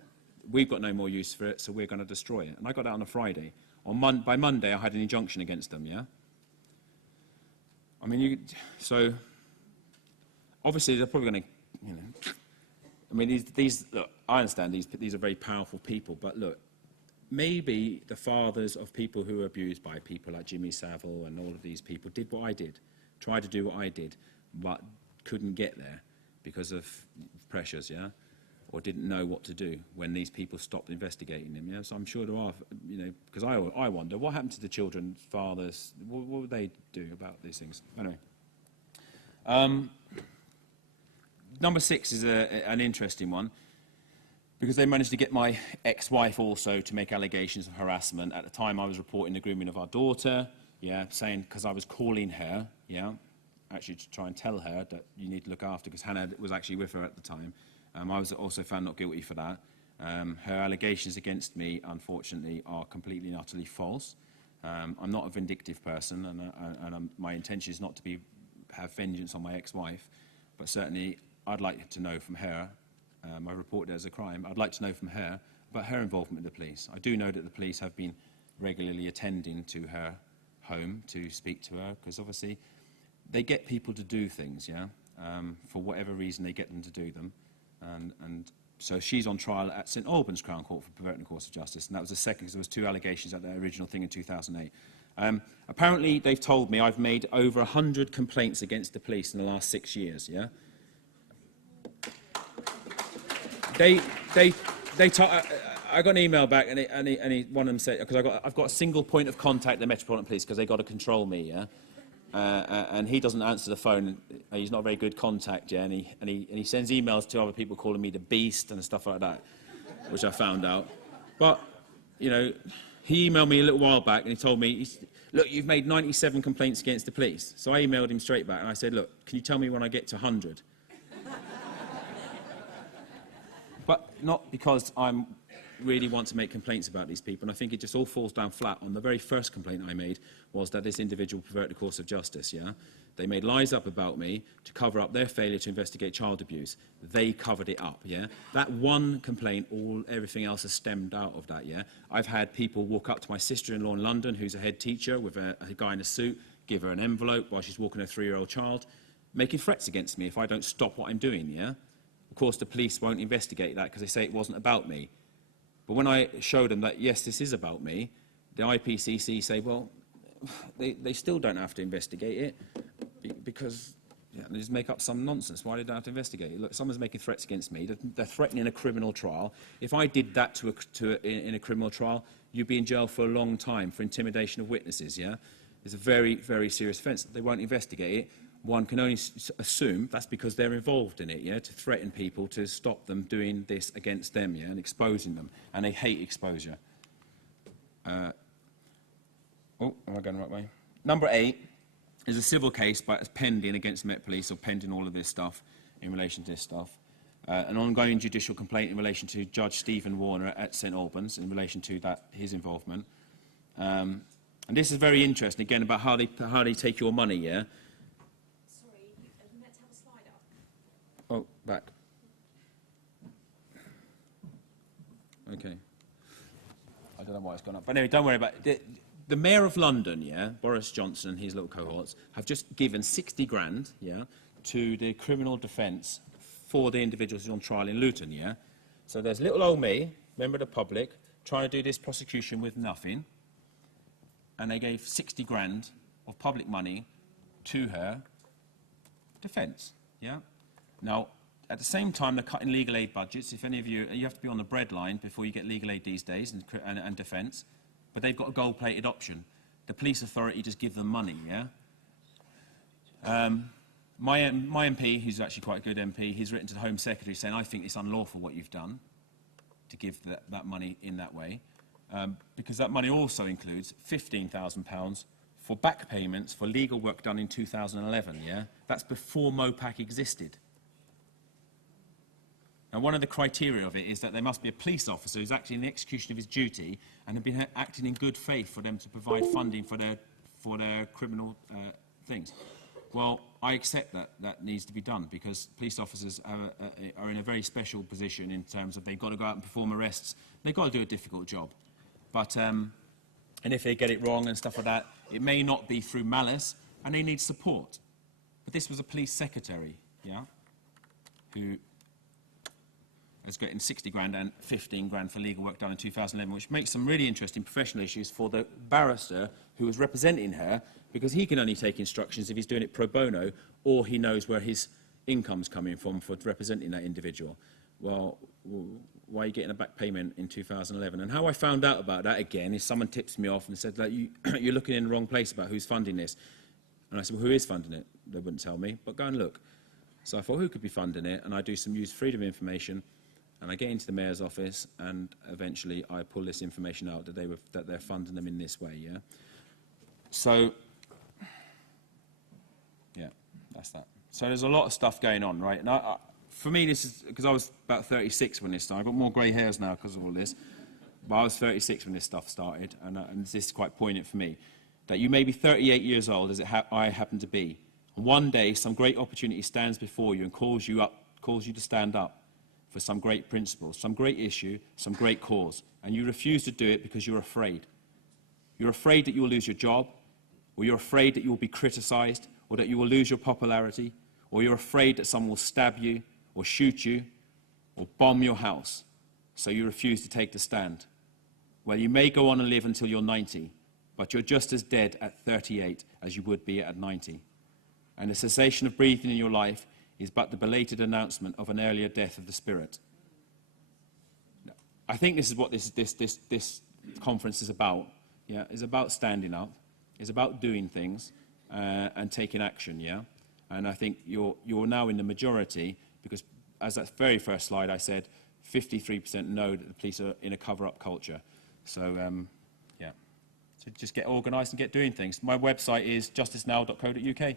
we've got no more use for it, so we're going to destroy it. And I got that on a Friday. By Monday, I had an injunction against them, yeah? I mean, so obviously they're probably going to, you know, I mean, look, I understand these are very powerful people, but look, maybe the fathers of people who were abused by people like Jimmy Savile and all of these people did what I did, tried to do what I did, but couldn't get there because of pressures, yeah, or didn't know what to do when these people stopped investigating them, yeah. So I'm sure there are, you know, because I wonder what happened to the children, fathers, what would they do about these things? Anyway, number 6 is an interesting one, because they managed to get my ex-wife also to make allegations of harassment. At the time, I was reporting the grooming of our daughter, yeah, saying, because I was calling her, yeah, actually to try and tell her that you need to look after, because Hannah was actually with her at the time. I was also found not guilty for that. Her allegations against me, unfortunately, are completely and utterly false. I'm not a vindictive person, and my intention is not to have vengeance on my ex-wife, but certainly I'd like to know from her. I reported it as a crime. I'd like to know from her about her involvement with the police. I do know that the police have been regularly attending to her home to speak to her, because obviously they get people to do things, yeah? For whatever reason, they get them to do them. And so she's on trial at St Albans Crown Court for perverting the course of justice, and that was the second, because there was 2 allegations at the original thing in 2008. Apparently, they've told me I've made over 100 complaints against the police in the last 6 years, yeah? I got an email back, and one of them said, because I've got a single point of contact at the Metropolitan Police, because they've got to control me, yeah? And he doesn't answer the phone. He's not a very good contact, yeah? And he sends emails to other people calling me the Beast and stuff like that, which I found out. But, you know, he emailed me a little while back, and he told me, look, you've made 97 complaints against the police. So I emailed him straight back, and I said, look, can you tell me when I get to 100? But not because I really want to make complaints about these people, and I think it just all falls down flat on the very first complaint I made, was that this individual perverted the course of justice, yeah? They made lies up about me to cover up their failure to investigate child abuse. They covered it up, yeah? That one complaint, everything else has stemmed out of that, yeah? I've had people walk up to my sister-in-law in London, who's a head teacher, with a guy in a suit, give her an envelope while she's walking her 3-year-old child, making threats against me if I don't stop what I'm doing, yeah? Of course, the police won't investigate that because they say it wasn't about me. But when I show them that, yes, this is about me, the IPCC say, well, they still don't have to investigate it because they just make up some nonsense. Why do they have to investigate it? Look, someone's making threats against me. They're threatening a criminal trial. If I did that in a criminal trial, you'd be in jail for a long time for intimidation of witnesses, yeah? It's a very, very serious offence. They won't investigate it. One can only assume that's because they're involved in it, yeah, to threaten people to stop them doing this against them, yeah, and exposing them. And they hate exposure. Oh, am I going the right way? Number 8 is a civil case, but it's pending against the Met Police, or pending all of this stuff in relation to this stuff. An ongoing judicial complaint in relation to Judge Stephen Warner at St Albans in relation to that, his involvement. And this is very interesting, again, about how they take your money, yeah? Sorry, you meant to have a slide up. Oh, back. Okay. I don't know why it's gone up. But anyway, don't worry about it. The Mayor of London, yeah, Boris Johnson and his little cohorts, have just given 60 grand, yeah, to the criminal defence for the individuals who are on trial in Luton, yeah? So there's little old me, member of the public, trying to do this prosecution with nothing, and they gave 60 grand of public money to her defence, yeah? Now, at the same time, they're cutting legal aid budgets. If any of you, you have to be on the breadline before you get legal aid these days, and defence, but they've got a gold-plated option. The police authority just give them money, yeah? My MP, who's actually quite a good MP, he's written to the Home Secretary saying, I think it's unlawful what you've done to give that money in that way, because that money also includes £15,000 for back payments for legal work done in 2011, yeah? That's before MOPAC existed. Now, one of the criteria of it is that there must be a police officer who's actually in the execution of his duty and have been acting in good faith for them to provide funding for their criminal things. Well, I accept that that needs to be done, because police officers are in a very special position in terms of they've got to go out and perform arrests. They've got to do a difficult job. But, and if they get it wrong and stuff like that, it may not be through malice, and they need support. But this was a police secretary, yeah, who has gotten 60 grand and 15 grand for legal work done in 2011, which makes some really interesting professional issues for the barrister who was representing her, because he can only take instructions if he's doing it pro bono, or he knows where his income's coming from for representing that individual. Well, why are you getting a back payment in 2011? And how I found out about that, again, is someone tips me off and said, like, you're looking in the wrong place about who's funding this. And I said, well, who is funding it? They wouldn't tell me, but go and look. So I thought, who could be funding it? And I do some use freedom of information, and I get into the mayor's office, and eventually I pull this information out that they're funding them in this way, yeah? So, yeah, that's that. So there's a lot of stuff going on, right? And for me, this is, because I was about 36 when this started. I've got more grey hairs now because of all this. But I was 36 when this stuff started, and this is quite poignant for me. That you may be 38 years old, as I happen to be. And one day, some great opportunity stands before you and calls you to stand up for some great principle, some great issue, some great cause, and you refuse to do it because you're afraid. You're afraid that you will lose your job, or you're afraid that you will be criticised, or that you will lose your popularity, or you're afraid that someone will stab you, or shoot you, or bomb your house, so you refuse to take the stand. Well, you may go on and live until you're 90, but you're just as dead at 38 as you would be at 90. And the cessation of breathing in your life is but the belated announcement of an earlier death of the spirit. I think this is what this conference is about. Yeah, it's about standing up. It's about doing things and taking action. Yeah, and I think you're now in the majority, because as that very first slide I said, 53% know that the police are in a cover-up culture. So yeah, so just get organised and get doing things. My website is justicenow.co.uk.